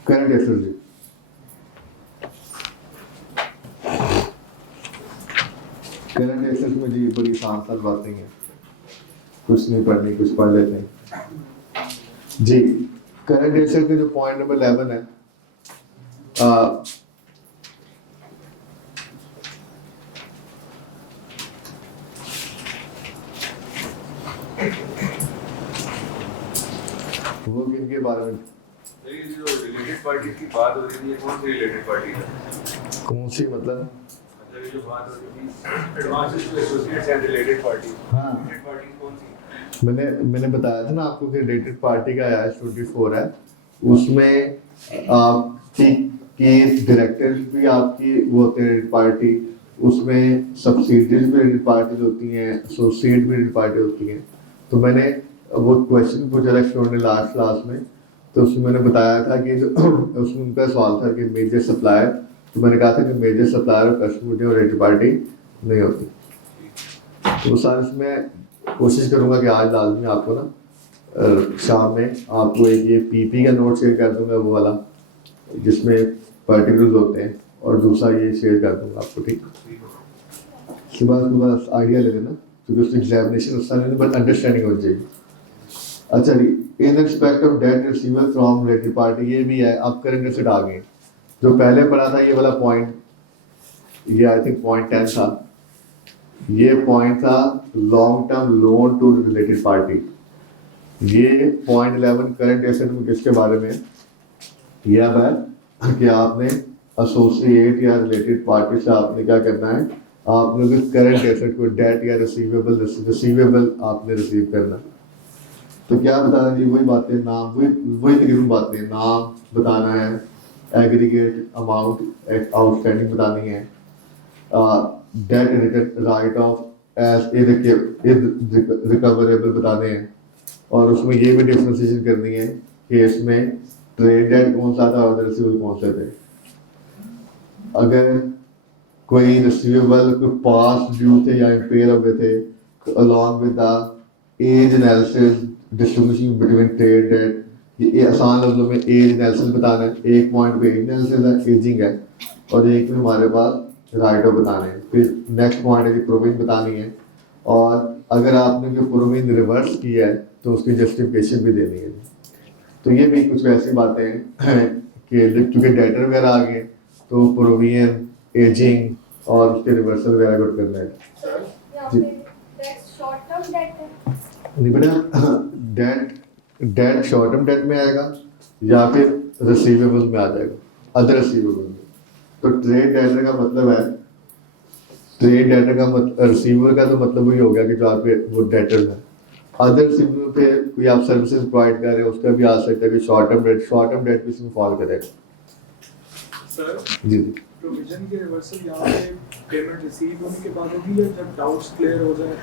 करंट एसेट्स जी, करंट एसेट्स में जी बड़ी आसान बातें हैं, कुछ नहीं पढ़नी, कुछ पढ़ लेते हैं जी। करंट एसेट के जो पॉइंट नंबर 11 है, वो किनके बारे में, ये जो रिलेटेड पार्टी की बात हो रही है, कौन सी रिलेटेड पार्टी है? कौन सी मतलब ये जो बात हो रही थी advances to associates and related party, हाँ, रिलेटेड पार्टी कौन सी? मैंने बताया था ना आपको कि रिलेटेड पार्टी का आया 24 है, उसमें आपकी डायरेक्टर्स भी आपकी वो होते हैं पार्टी, उसमें सब्सिडीज भी रिलेटेड पार्टीज होती हैं, एसोसिएट भी रिलेटेड पार्टी होती हैं। तो मैंने वो क्वेश्चन पूछा था स्टूडेंट ने लास्ट क्लास में, तो उसमें मैंने बताया था कि जो उसमें उनका सवाल था कि मेजर सप्लायर, तो मैंने कहा था कि मेजर सप्लायर और कस्टमर और रिलेटेड पार्टी नहीं होती। तो सर इसमें कोशिश करूंगा कि आज लाजमी आपको ना शाम में आपको एक ये पीपी का नोट शेयर कर दूंगा, वो वाला जिसमें पर्टिकुलर्स होते हैं, और दूसरा ये शेयर कर दूंगा आपको, ठीक। सुबह आइडिया ले लेना, क्योंकि उसमें एग्जामिनेशन उसका नहीं, बट अंडरस्टैंडिंग हो जाएगी। अच्छा जी, in respect of debt receiver from related party, ये भी है। अब करंट एसेट आ गए, जो पहले पढ़ा था ये वाला पॉइंट, ये आई थिंक पॉइंट 10 था, ये पॉइंट था long term loan to related party. ये पॉइंट 11 करंट एसेट में किसके बारे में, ये अब है कि आपने एसोसिएट या रिलेटेड पार्टी से आपने क्या करना है, आपने करंट एसेट को डेट या रिसीवेबल आपने रिसीव करना। तो क्या बताना जी, वही बातें, नाम वही तकरीबन बातें, नाम बताना है, एग्रीगेट अमाउंट आउटस्टैंडिंग बतानी है, debt return write off as recoverable बताने हैं, और उसमें ये भी डिफरेंशिएशन करनी है कि इसमें ट्रेड डेट कौन सा था और रिसीवेबल कौन से थे। अगर कोई रिसीवेबल कोई पास ड्यू थे या इम्पेयर हुए थे, तो along with the age analysis distribution between trade debt, ये आसान लफ्जों में एज एनालिसिस बताना है। एक पॉइंट पे एज एनालिसिस है, एजिंग है, और एक में हमारे पास राइट ऑफ बताने हैं। फिर नेक्स्ट पॉइंट है कि प्रोविजन बतानी है, और अगर आपने जो प्रोविजन रिवर्स किया है तो उसकी जस्टिफिकेशन भी देनी है। तो ये भी कुछ वैसी बातें हैं कि क्योंकि डेटर वगैरह आ गए तो प्रोविजन, एजिंग और उसके रिवर्सल वगैरह को करना है। यहाँ जी। पे डेट शॉर्ट टर्म डेट है, नहीं बेटा, डेट शॉर्ट टर्म डेट में आएगा या फिर रिसीवेबल में आ जाएगा, अदर रिसीवेबल में। तो ट्रेड डेटर का मतलब है, ट्रेड डेटर का मतलब, रिसीवेबल का तो मतलब वही हो गया कि जो आपके वो डेटर है। अदर रिसीवेबल पे कोई आप सर्विसेज प्रोवाइड कर रहे हैं, उसका भी आ सकता है कि शॉर्ट टर्म डेट भी इसमें फॉल करेगा। सर, जी प्रोविजन की रिवर्सल यहाँ पे पेमेंट रिसीव होने के बाद होगी या जब डाउट्स क्लियर हो जाए?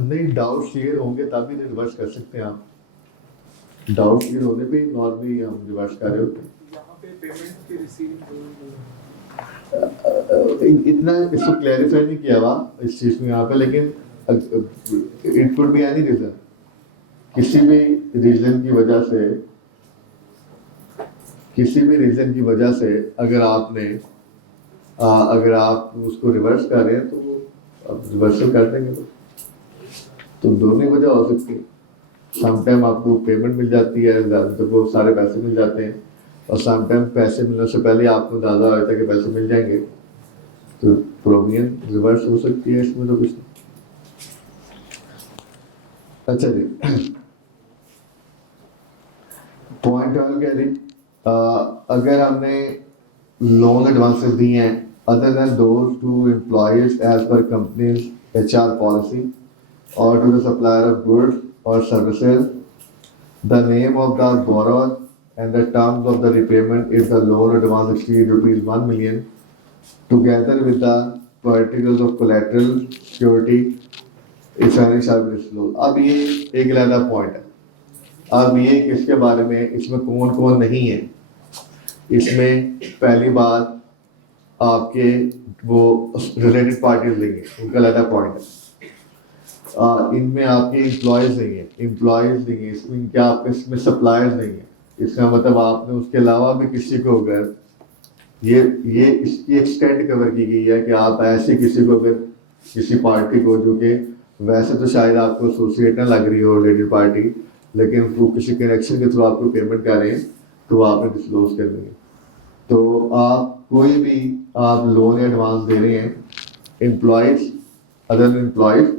नहीं, डाउट क्लियर होंगे तभी रिवर्स कर सकते हैं आप। डाउट क्लियर होने पे नॉर्मली हम रिवर्स कर रहे होते हैं। यहाँ पे पेमेंट की रिसीव इतना इसको क्लैरिफाई नहीं किया हुआ इस चीज़ में यहाँ पे, लेकिन it could be any reason, किसी भी रीज़न की वजह से, किसी भी रीज़न की वजह से अगर आपने अगर आप उसको रिवर्स कर रहे हैं तो आप रिवर्सल कर देंगे। तो दोनों ही वजह हो सकती है। समटाइम आपको पेमेंट मिल जाती है तो वो सारे पैसे मिल जाते हैं, और समटाइम पैसे मिलने से पहले आपको अंदाजा होता है कि पैसे मिल जाएंगे, तो प्रोविजन रिवर्स हो सकती है, इसमें तो कुछ नहीं। अच्छा जी, पॉइंट ऑल कह रही, अगर हमने लोन एडवांसेस दिए हैं other than those to employees as per companies HR policy और to the supplier of goods और services, the name of the borrower and the terms of the repayment if the loan advance exceed rupees 1 million, together with the particulars of collateral security if any shall be disclosed। अब ये एक अलग point है। अब ये किसके बारे में, इसमें कौन कौन नहीं है। इसमें पहली बात आपके वो रिलेटेड पार्टीज लेंगे, उनका अलग पॉइंट है। इनमें आपके एम्प्लॉयज नहीं है, एम्प्लॉयज नहीं है, इसमें क्या आपके इसमें सप्लायर्स नहीं है। इसका मतलब आपने उसके अलावा भी किसी को अगर ये इसकी एक्सटेंड कवर की गई है कि आप ऐसे किसी को अगर किसी पार्टी को, जो कि वैसे तो शायद आपको एसोसिएट ना लग रही हो रिलेटेड पार्टी, लेकिन वो किसी कनेक्शन के थ्रू आपको पेमेंट कर रहे हैं, तो आपने डिस्क्लोज करनी है। तो आप कोई भी आप लोन या एडवांस दे रहे हैं एम्प्लॉयज अदर एम्प्लॉयज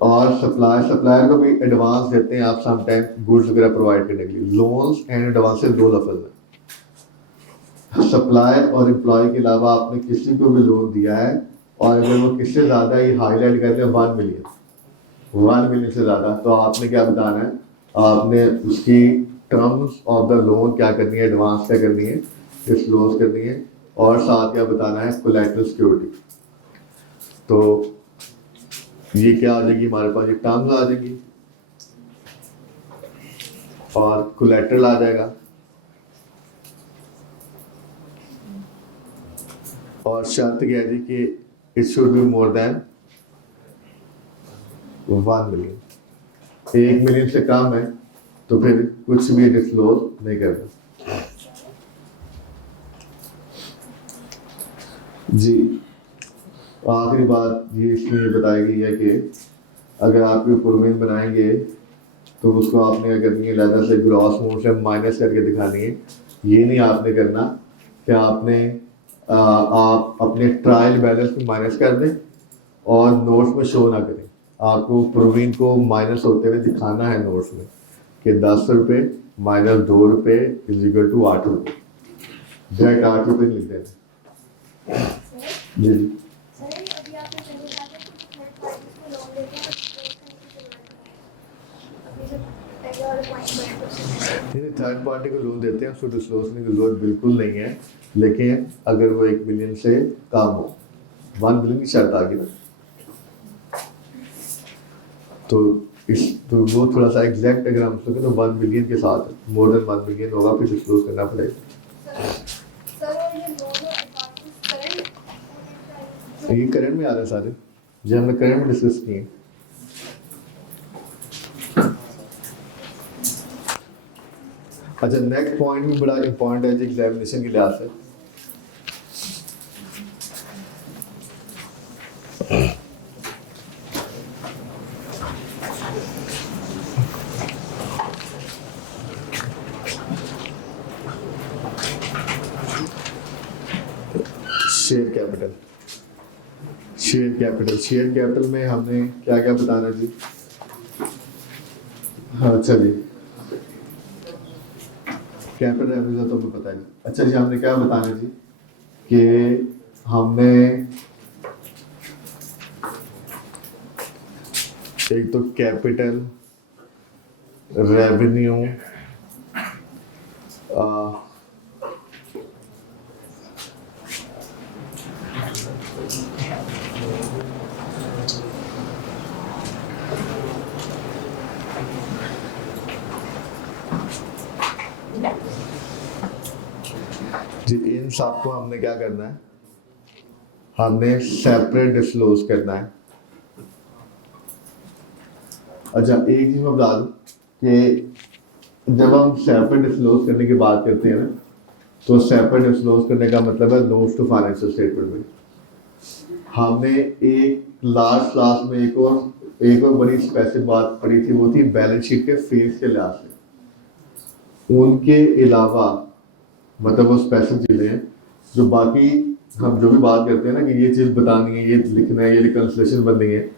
और सप्लायर को भी एडवांस देते हैं आप समटाइम गुड्स वगैरह प्रोवाइड करने के लिए। लोन्स एंड एडवांसेस दो लफ्ज हैं। सप्लायर और एम्प्लॉय के अलावा आपने किसी को भी लोन दिया है और अगर वो किससे ज़्यादा ही हाईलाइट करते हैं 1 मिलियन से ज़्यादा, तो आपने क्या बताना है, आपने उसकी टर्म्स ऑफ द लोन क्या करनी है, एडवांस क्या करनी है, डिस्क्लोज करनी है, और साथ क्या बताना है, कोलैटरल सिक्योरिटी। तो ये क्या आ जाएगी हमारे पास, ये टर्म्स आ जाएगी और कोलैटरल आ जाएगा, और शर्त क्या है जी कि it should be more than 1 million. 1 million से कम है तो फिर कुछ भी डिस्क्लोज नहीं करना जी। आखिरी बात ये इसमें ये बताई गई है कि अगर आप कोई प्रोविजन बनाएंगे तो उसको आपने क्या करनी है, लैदा से ग्रॉस मोड से माइनस करके दिखानी है। ये नहीं आपने करना कि आपने आप अपने ट्रायल बैलेंस में माइनस कर दें और नोट्स में शो ना करें। आपको प्रोविजन को माइनस होते हुए दिखाना है नोट्स में कि 10 रुपये माइनस 2 रुपये इज इक्वल टू 8 रुपये। डायरेक्ट 8 रुपये लिख देना जी। अभी आपने पहले कहा था कि थर्ड पार्टी को लोन देते हैं अभी जब पहले वाले पॉइंट में थर्ड पार्टी को लोन देते हैं उसको डिस्क्लोज करने की जरूरत बिल्कुल नहीं है, लेकिन अगर वो 1 मिलियन से कम हो, 1 मिलियन की शर्त आ गई ना, तो वो थोड़ा सा एग्जैक्ट अगर हम सोचें तो 1 मिलियन के साथ मोर देन 1 मिलियन होगा, फिर डिस्क्लोज करना पड़ेगा। सर और ये लोन एडवांसेस करंट ये करंट में आ रहे हैं सारे जो हमने करंट में डिस्कस किए। अच्छा, नेक्स्ट पॉइंट भी बड़ा इंपॉर्टेंट है जी एग्जामिनेशन के लिहाज से। शेयर कैपिटल में हमने क्या क्या बताना जी। हाँ चलिए, कैपिटल रेवेन्यू तो हमें पता है। अच्छा जी, हमने क्या बताना जी कि हमने एक तो कैपिटल रेवेन्यू जी इन सबको हमने क्या करना है, हमने सेपरेट डिस्क्लोज करना है। अच्छा एक चीज मैं बता दूं कि जब हम सेपरेट डिस्क्लोज करने की बात करते हैं ना, तो सेपरेट डिस्क्लोज करने का मतलब है नोट्स टू फाइनेंशियल स्टेटमेंट में। हमने एक लास्ट क्लास में एक और बड़ी स्पेसिफिक बात पढ़ी थी, वो थी बैलेंस शीट के फेज के लिहाज से। उनके अलावा मतलब वो स्पेसिफिक चीज़ें हैं जो बाकी हम जो भी बात करते हैं ना कि ये चीज़ बतानी है, ये लिखना है, ये रिकंसिलेशन बननी है,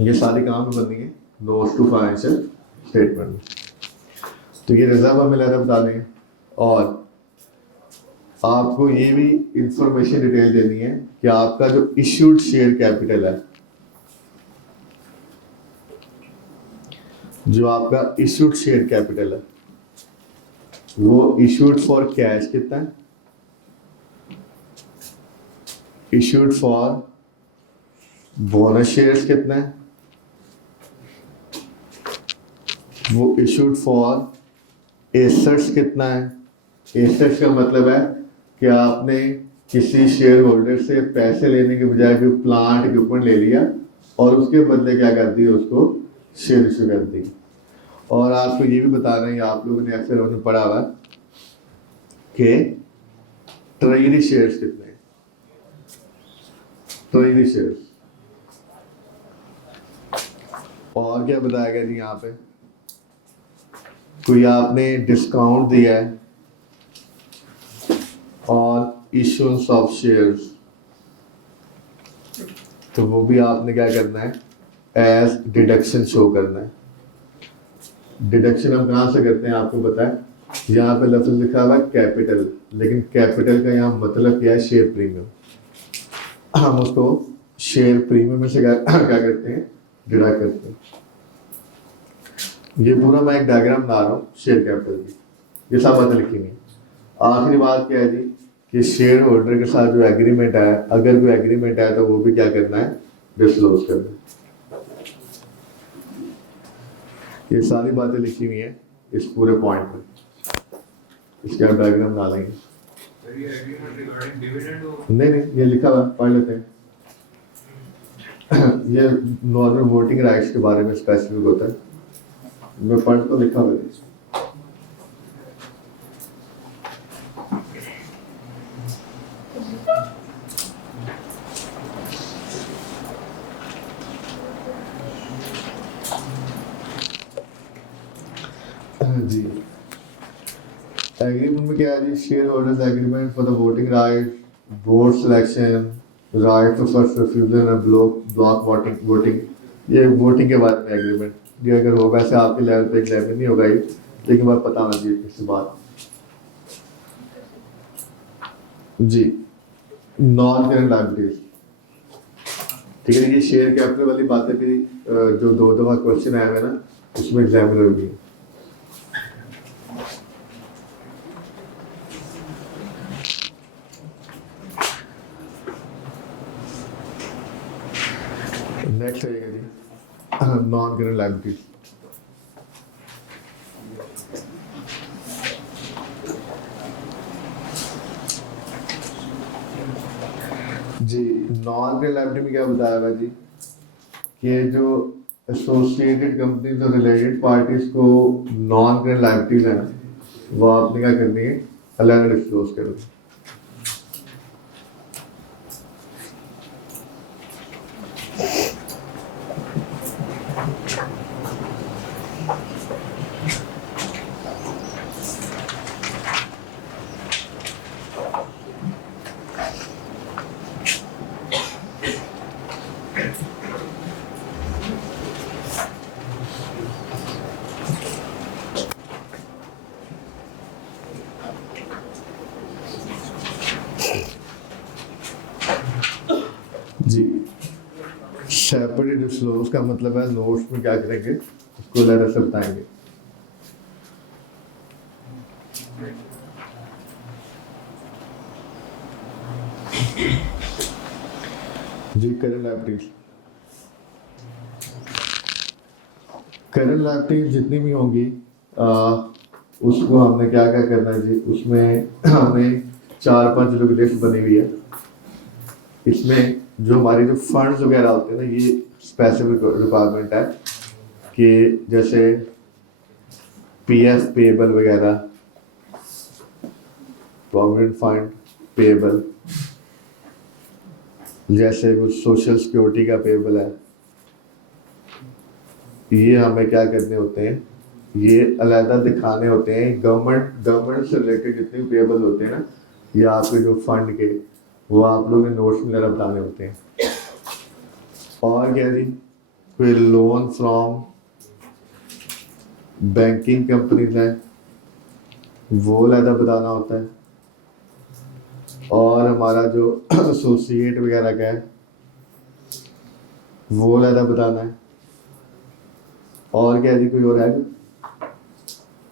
ये सारे काम में बननी है नोट्स टू फाइनेंशियल स्टेटमेंट में। तो ये रिजर्व हमें लेना बता देंगे और आपको ये भी इंफॉर्मेशन डिटेल देनी है कि आपका जो इश्यूड शेयर कैपिटल है, जो आपका इश्यूड शेयर कैपिटल है वो इश्यूड फॉर कैश कितना है, इश्यूड फॉर बोनस शेयर्स कितना है, वो इश्यूड फॉर एसेट्स कितना है। एसेट्स का मतलब है कि आपने किसी शेयर होल्डर से पैसे लेने के बजाय कोई प्लांट इक्विपमेंट ले लिया और उसके बदले क्या कर दिया, उसको शेयर इशू कर दी। और आपको ये भी बता रहे हैं, आप लोगों ने अक्सर उन्हें पढ़ा हुआ कि ट्रेजरी शेयर्स कितने हैं, ट्रेजरी शेयर्स। और क्या बताया गया जी यहाँ पे, कोई आपने डिस्काउंट दिया है ऑन इशुएंस ऑफ शेयर्स, तो वो भी आपने क्या करना है, एज डिडक्शन शो करना है। डिडक्शन हम कहाँ से करते हैं आपको पता है, यहाँ पे लफ्ज लिखा हुआ है कैपिटल, लेकिन कैपिटल का यहाँ मतलब क्या है, शेयर प्रीमियम। हम उसको शेयर प्रीमियम में से क्या करते हैं, डिडक्ट करते हैं। ये पूरा मैं एक डायग्राम बना रहा हूँ शेयर कैपिटल की, ये सब बातें लिखी नहीं। आखिरी बात क्या है जी कि शेयर होल्डर के साथ जो एग्रीमेंट है, अगर कोई एग्रीमेंट है तो वो भी क्या करना है, डिस्क्लोज करना है। ये सारी बातें लिखी हुई हैं इस पूरे पॉइंट में, इसके आप डायग्राम डालेंगे। सर ये एग्रीमेंट रिगार्डिंग डिविडेंड हो? नहीं ये लिखा हुआ है, पढ़ लेते हैं। ये नॉर्मल वोटिंग राइट्स के बारे में स्पेसिफिक होता है, मैं पढ़ तो लिखा हुआ है। जी एग्रीमेंट में क्या है जी, share holders agreement for the voting right, board selection, right to first refusal and block voting. ये वोटिंग के बारे में एग्रीमेंट, ये अगर हो वैसे आपके लेवल पे एग्जाम नहीं होगा ये, लेकिन बात पता होना चाहिए इससे बात। जी नॉन करंट लायबिलिटीज, ठीक है। ये शेयर कैपिटल वाली बातें भी जो 2 दफा क्वेश्चन आए हुए ना, उसमें एग्जामिनर होगी। नेक्स्ट आएगा जी नॉन करंट लायबिलिटीज। जी नॉन करंट लायबिलिटी में क्या बताया हुआ जी कि जो एसोसिएटेड कंपनीज और रिलेटेड पार्टीज को नॉन करंट लायबिलिटीज है ना, वो आपने क्या करनी है, अलग डिस्क्लोज करनी है। जी सेपरेट डिस्क्लोज का मतलब है नोट्स में क्या करेंगे, उसको लेटर से बताएंगे। जी करंट लायबिलिटीज, करंट लायबिलिटीज जितनी भी होंगी उसको हमने क्या क्या करना है जी, उसमें हमें 4-5 लोग लिस्ट बनी हुई है। इसमें जो हमारी जो फंड्स वगैरह होते हैं ना, ये स्पेसिफिक रिक्वायरमेंट है कि जैसे पीएफ पेएबल वगैरह, प्रोविडेंट फंड पेएबल, जैसे कुछ सोशल सिक्योरिटी का पेएबल है, ये हमें क्या करने होते हैं, ये अलहदा दिखाने होते हैं। गवर्नमेंट से रिलेटेड जितने पेएबल होते हैं ना, ये आपके जो फंड के, वो आप लोगों ने नोट्स में ज़रा बताने होते हैं। और क्या जी, कोई लोन फ्रॉम बैंकिंग कंपनीज है, वो अलहदा बताना होता है। और हमारा जो एसोसिएट वगैरह का है, वो अलहदा बताना है। और क्या जी, कोई और है?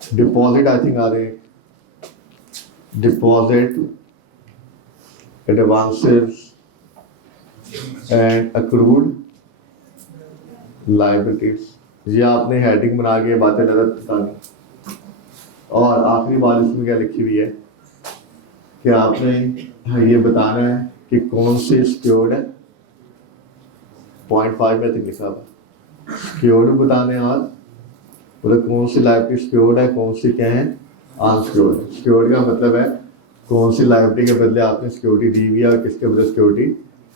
डिपॉजिट आई थिंक आ रहे हैं, deposit, advances and accrued liabilities. ये आपने हेडिंग बना के बातें ज़्यादा बतानी। और आखिरी बात इसमें क्या लिखी हुई है कि आपने ये बताना है कि कौन सी सिक्योर्ड है, 0.5 में तक लिखा हुआ सिक्योर्ड बताने हैं। और मतलब कौन सी लायबिलिटी सिक्योर्ड है, कौन सी क्या है अनसिक्योर्ड है। सिक्योर्ड का मतलब है कौन सी लायबिलिटी के बदले आपने सिक्योरिटी दी हुई है और किसके बदले सिक्योरिटी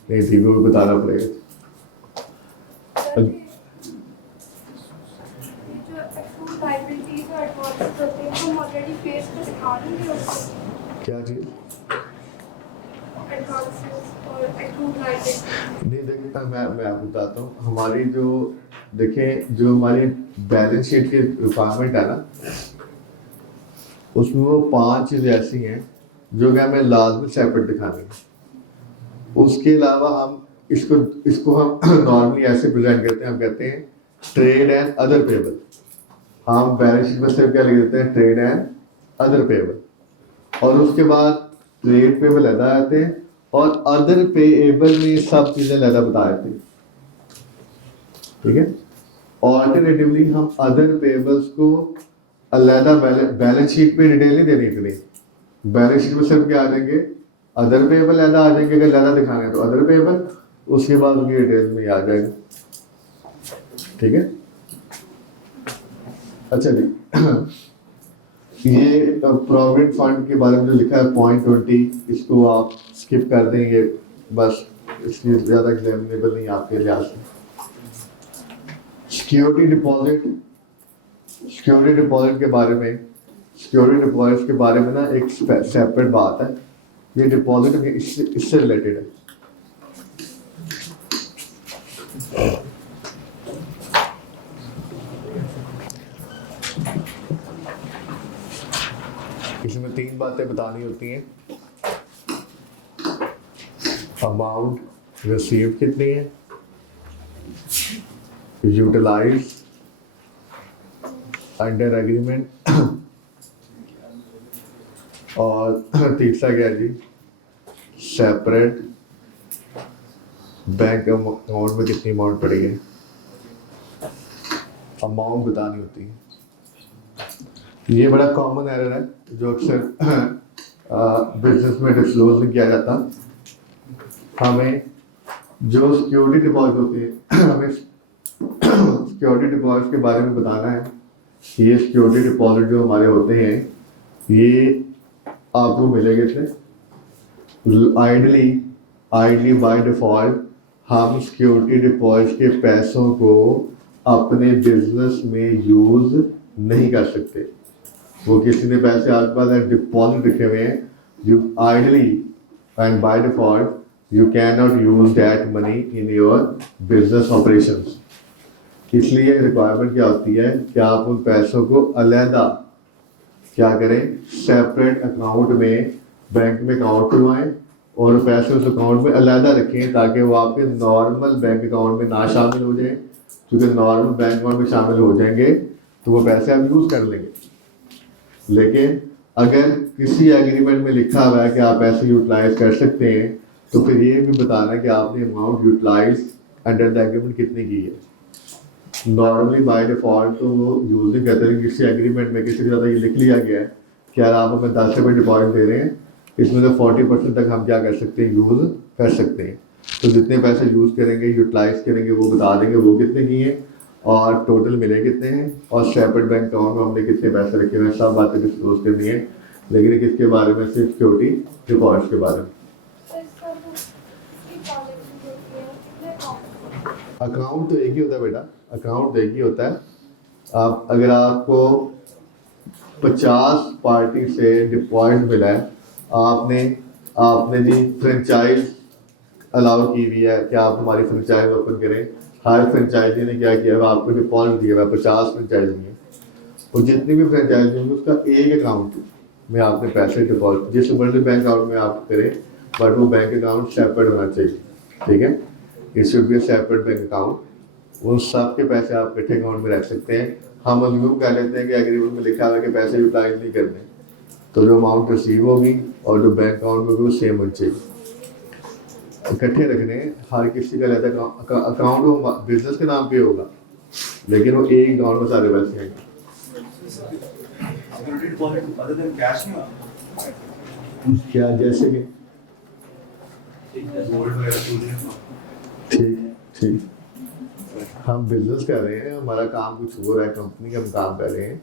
नहीं दी हुई, वो बताना पड़ेगा। क्या चीज़? नहीं देखता, मैं आपको बताता हूँ। हमारी जो देखें, जो हमारी बैलेंस शीट की रिक्वायरमेंट है ना, उसमें वो 5 चीज़ें ऐसी हैं जो कि हमें लाजमी सेपरेट दिखानी है। उसके अलावा हम इसको हम नॉर्मली ऐसे प्रेजेंट करते हैं, हम कहते हैं ट्रेड एंड अदर पेएबल। हम बैलेंस शीट में सिर्फ क्या लिख देते हैं, ट्रेड एंड अदर पेएबल, और उसके बाद ट्रेड पेएबल अलग आते हैं और अदर पेएबल में सब चीज़ें अलग बता देते हैं। ठीक है। ऑल्टरनेटिवली हम अदर पेएबल्स को अलहदा बैलेंस शीट पे डिटेल नहीं देनी इतनी। बैलेंस शीट में सिर्फ क्या आ जाएंगे, अदर पेएबल अलहदा आ जाएंगे, अगर अलहदा दिखाने तो अदर पेएबल, उसके बाद उनकी डिटेल में आ जाएगा। ठीक है। अच्छा जी, ये प्रोविडेंट फंड के बारे में जो लिखा है 0.20, इसको आप स्किप कर देंगे बस, इसलिए ज़्यादा एग्जामिनेबल नहीं आपके लिहाज से। सिक्योरिटी डिपॉजिट के बारे में, सिक्योरिटी डिपॉजिट के बारे में ना एक सेपरेट बात है। ये डिपॉजिट इससे रिलेटेड है। इसमें 3 बातें बतानी होती हैं। अमाउंट रिसीव कितनी है, यूटिलाइज अंडर एग्रीमेंट, और तीसरा क्या है जी, सेपरेट बैंक अकाउंट में कितनी अमाउंट पड़ी है, अमाउंट बतानी होती है। ये बड़ा कॉमन एरर है जो अक्सर बिजनेस में डिस्क्लोज नहीं किया जाता। हमें जो सिक्योरिटी डिपॉजिट होती है, हमें सिक्योरिटी डिपॉजिट के बारे में बताना है। ये सिक्योरिटी डिपॉजिट जो हमारे होते हैं, ये आपको मिलेंगे थे आइडली बाय डिफॉल्ट। हम सिक्योरिटी डिपॉजिट के पैसों को अपने बिजनेस में यूज नहीं कर सकते। वो किसी ने पैसे आपके पास डिपॉजिट रखे हुए हैं, you ideally and by default you can not use that money in your business operations. इसलिए रिक्वायरमेंट क्या होती है कि आप उन पैसों को अलहदा क्या करें, सेपरेट अकाउंट में, बैंक में अकाउंट खुलवाएं और पैसे उस अकाउंट में अलहदा रखें, ताकि वो आपके नॉर्मल बैंक अकाउंट में ना शामिल हो जाए। क्योंकि नॉर्मल बैंक अकाउंट में शामिल हो जाएंगे तो वो पैसे आप यूज़ कर लेंगे। लेकिन अगर किसी एग्रीमेंट में लिखा हुआ है कि आप पैसे यूटिलाइज कर सकते हैं, तो फिर ये भी बताना कि आपने amount utilise under the agreement कितनी की है। नॉर्मली बाय डिफॉल्ट तो यूज नहीं करते, लेकिन किसी एग्रीमेंट में किसी के साथ ये लिख लिया गया है कि यार आप हमें 10 रुपये डिपॉजिट दे रहे हैं इसमें से 40% तक हम क्या कर सकते हैं, यूज़ कर सकते हैं। तो जितने पैसे यूज़ करेंगे, यूटिलाइज करेंगे, वो बता देंगे वो कितने की हैं और टोटल मिले कितने हैं और सेपरेट बैंक अकाउंट में हमने कितने पैसे रखे हुए हैं, सब बातें डिस्क्लोज करनी है। लेकिन किसके बारे में, सिर्फ सिक्योरिटी डिपॉजिट के बारे में। सर इसका वो इसकी ट्रांजैक्शन होती है कितने अकाउंट? अकाउंट तो एक ही होता है बेटा, अकाउंट तो एक ही होता है। आप अगर आपको 50 पार्टी से डिपॉजिट मिला है, आपने आपने जी फ्रेंचाइज अलाउ की हुई है कि आप हमारी फ्रेंचाइज ओपन करें। हर फ्रेंचाइजी ने क्या किया है, आपको डिपॉजिट दिया हुआ है 50 फ्रेंचाइजी में, और जितनी भी फ्रेंचाइजी होंगी उसका एक अकाउंट में आपने पैसे डिपॉजिट, जिस वर्ल्ड बैंक अकाउंट में आप करें, बट वो बैंक अकाउंट सेपरेट होना चाहिए, ठीक है। It should be separate bank account. उन सब के पैसे आप इकट्ठे अकाउंट में रख सकते हैं। हम अज्यूम कर लेते हैं कि एग्रीमेंट में लिखा हुआ है कि पैसे यूटिलाइज नहीं करने, तो जो अमाउंट रिसीव होगी और जो बैंक अकाउंट में होगी वो सेम होनी चाहिए। इकट्ठे रखने, हर किसी का रहता है अकाउंट, वो बिजनेस के नाम पे होगा, लेकिन वो एक अकाउंट में सारे पैसे आएंगे। Security deposit other than cash में क्या, जैसे कि गोल्ड वगैरह ठीक ठीक, हम बिजनेस कर रहे हैं, हमारा काम कुछ हो रहा है, कंपनी का हम काम कर रहे हैं।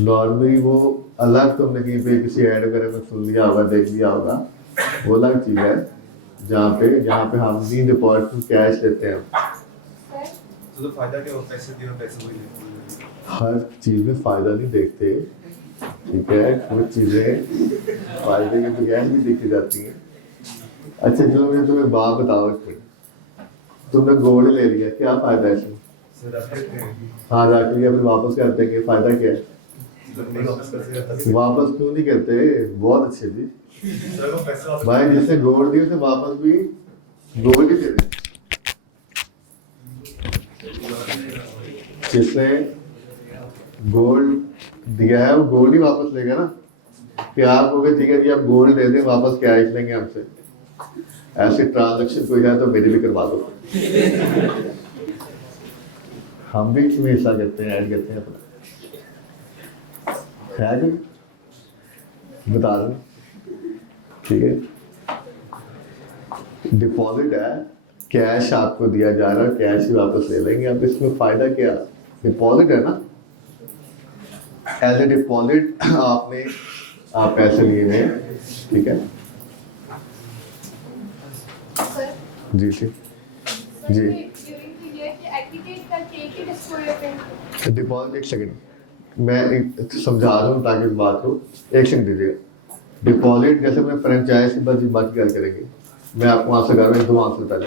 नॉर्मली वो अलग, तुमने कहीं पे किसी ऐड वगैरह में सुन लिया होगा, देख लिया होगा, वो अलग चीज़ है जहाँ पे हम नहीं डिपॉजिट में कैश लेते हैं। तो फायदा क्या हो, पैसे दिए और पैसे वही लेते हैं। हर चीज़ में फ़ायदा नहीं देखते, ठीक है, कुछ चीज़ें फ़ायदे के बगैर भी देखी जाती हैं। अच्छा चलो मुझे तुम्हें बात बताओ, एक मिनट, तुमने गोल्ड ले लिया, क्या फ़ायदा है इसमें? सर रख लेते हैं, हाँ रख लिया, फिर वापस कर देंगे, फ़ायदा क्या है? जब नहीं वापस कर सकते वापस क्यों नहीं करते? बहुत अच्छे जी सर, वो पैसे वापस भाई, जिसने गोल्ड दिया उसे वापस भी गोल्ड ही दे दें। जिसने गोल्ड दिया है वो गोल्ड ही वापस लेगा ना। कि आप कहोगे ठीक है जी आप गोल्ड दे दें, वापस कैश लेंगे हमसे, ऐसे ट्रांजैक्शन कोई है तो मेरी भी करवा दो। हम भी इसमें हिस्सा करते हैं, ऐड करते हैं अपना, है जी, बता दो, ठीक है। डिपॉजिट है, कैश आपको दिया जा रहा है, कैश ही वापस ले लेंगे। अब इसमें फायदा क्या, डिपॉजिट है ना, एज ए डिपॉजिट आपने आप पैसे लिए हुए हैं, ठीक है सर जी जी सर जी। ये ड्यूरिंग पीरियड कि एग्रीगेट करके एक ही डिस्ट्रीब्यूटर पे डिपॉजिट, एक सेकंड मैं एक समझा दूँ ताकि बात हो, एक सेकंड दीजिएगा। डिपॉजिट जैसे मैं फ्रेंचाइज के बाद बात की करेंगे, मैं आपको आंसर कर रहा हूँ, 2 आंसर पहले,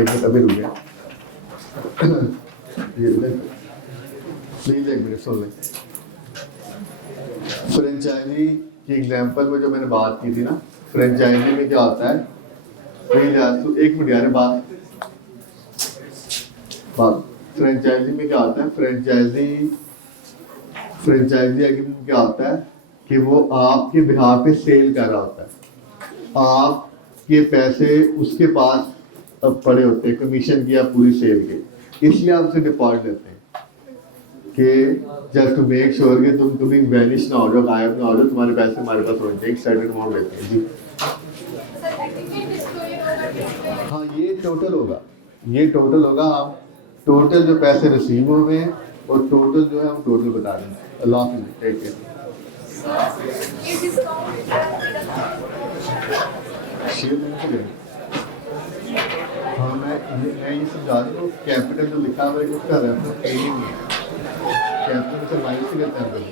एक मिनट अभी रुक गया, प्लीज एक मिनट सुन लें। फ्रेंचाइजी की एग्जांपल में जो मैंने बात की थी ना, फ्रेंचाइजी में क्या होता है, प्लीज एक मिनट यार, बात फ्रेंचाइजी में क्या होता है, फ्रेंचाइजी एग्रीमेंट में क्या होता है कि वो आपके बिहार पे सेल कर रहा होता है, आपके पैसे उसके पास पड़े होते हैं कमीशन की या पूरी सेल के, इसलिए आप उसे डिपॉजिट लेते हैं कि जस्ट टू मेक श्योर कि तुम कभी वैनिश ना हो जाओ, गायब ना हो जाओ, तुम्हारे पैसे हमारे पास होने चाहिए, एक सर्टेन अमाउंट लेते हैं जी। सर एग्रीगेट डिस्ट्रीब्यूटर होगा, हाँ ये टोटल होगा, आप टोटल जो पैसे रिसीव हुए हैं और टोटल जो है हम टोटल बता रहे हैं। अल्लाह हाफिज़, टेक केयर। ये डिस्काउंट शेयर नहीं करें। हाँ मैं ये समझा रहा हूँ, कैपिटल जो लिखा हुआ है उसका रेफरेंस नहीं है, कैपिटल से माइनस ही करते हैं हम लोग।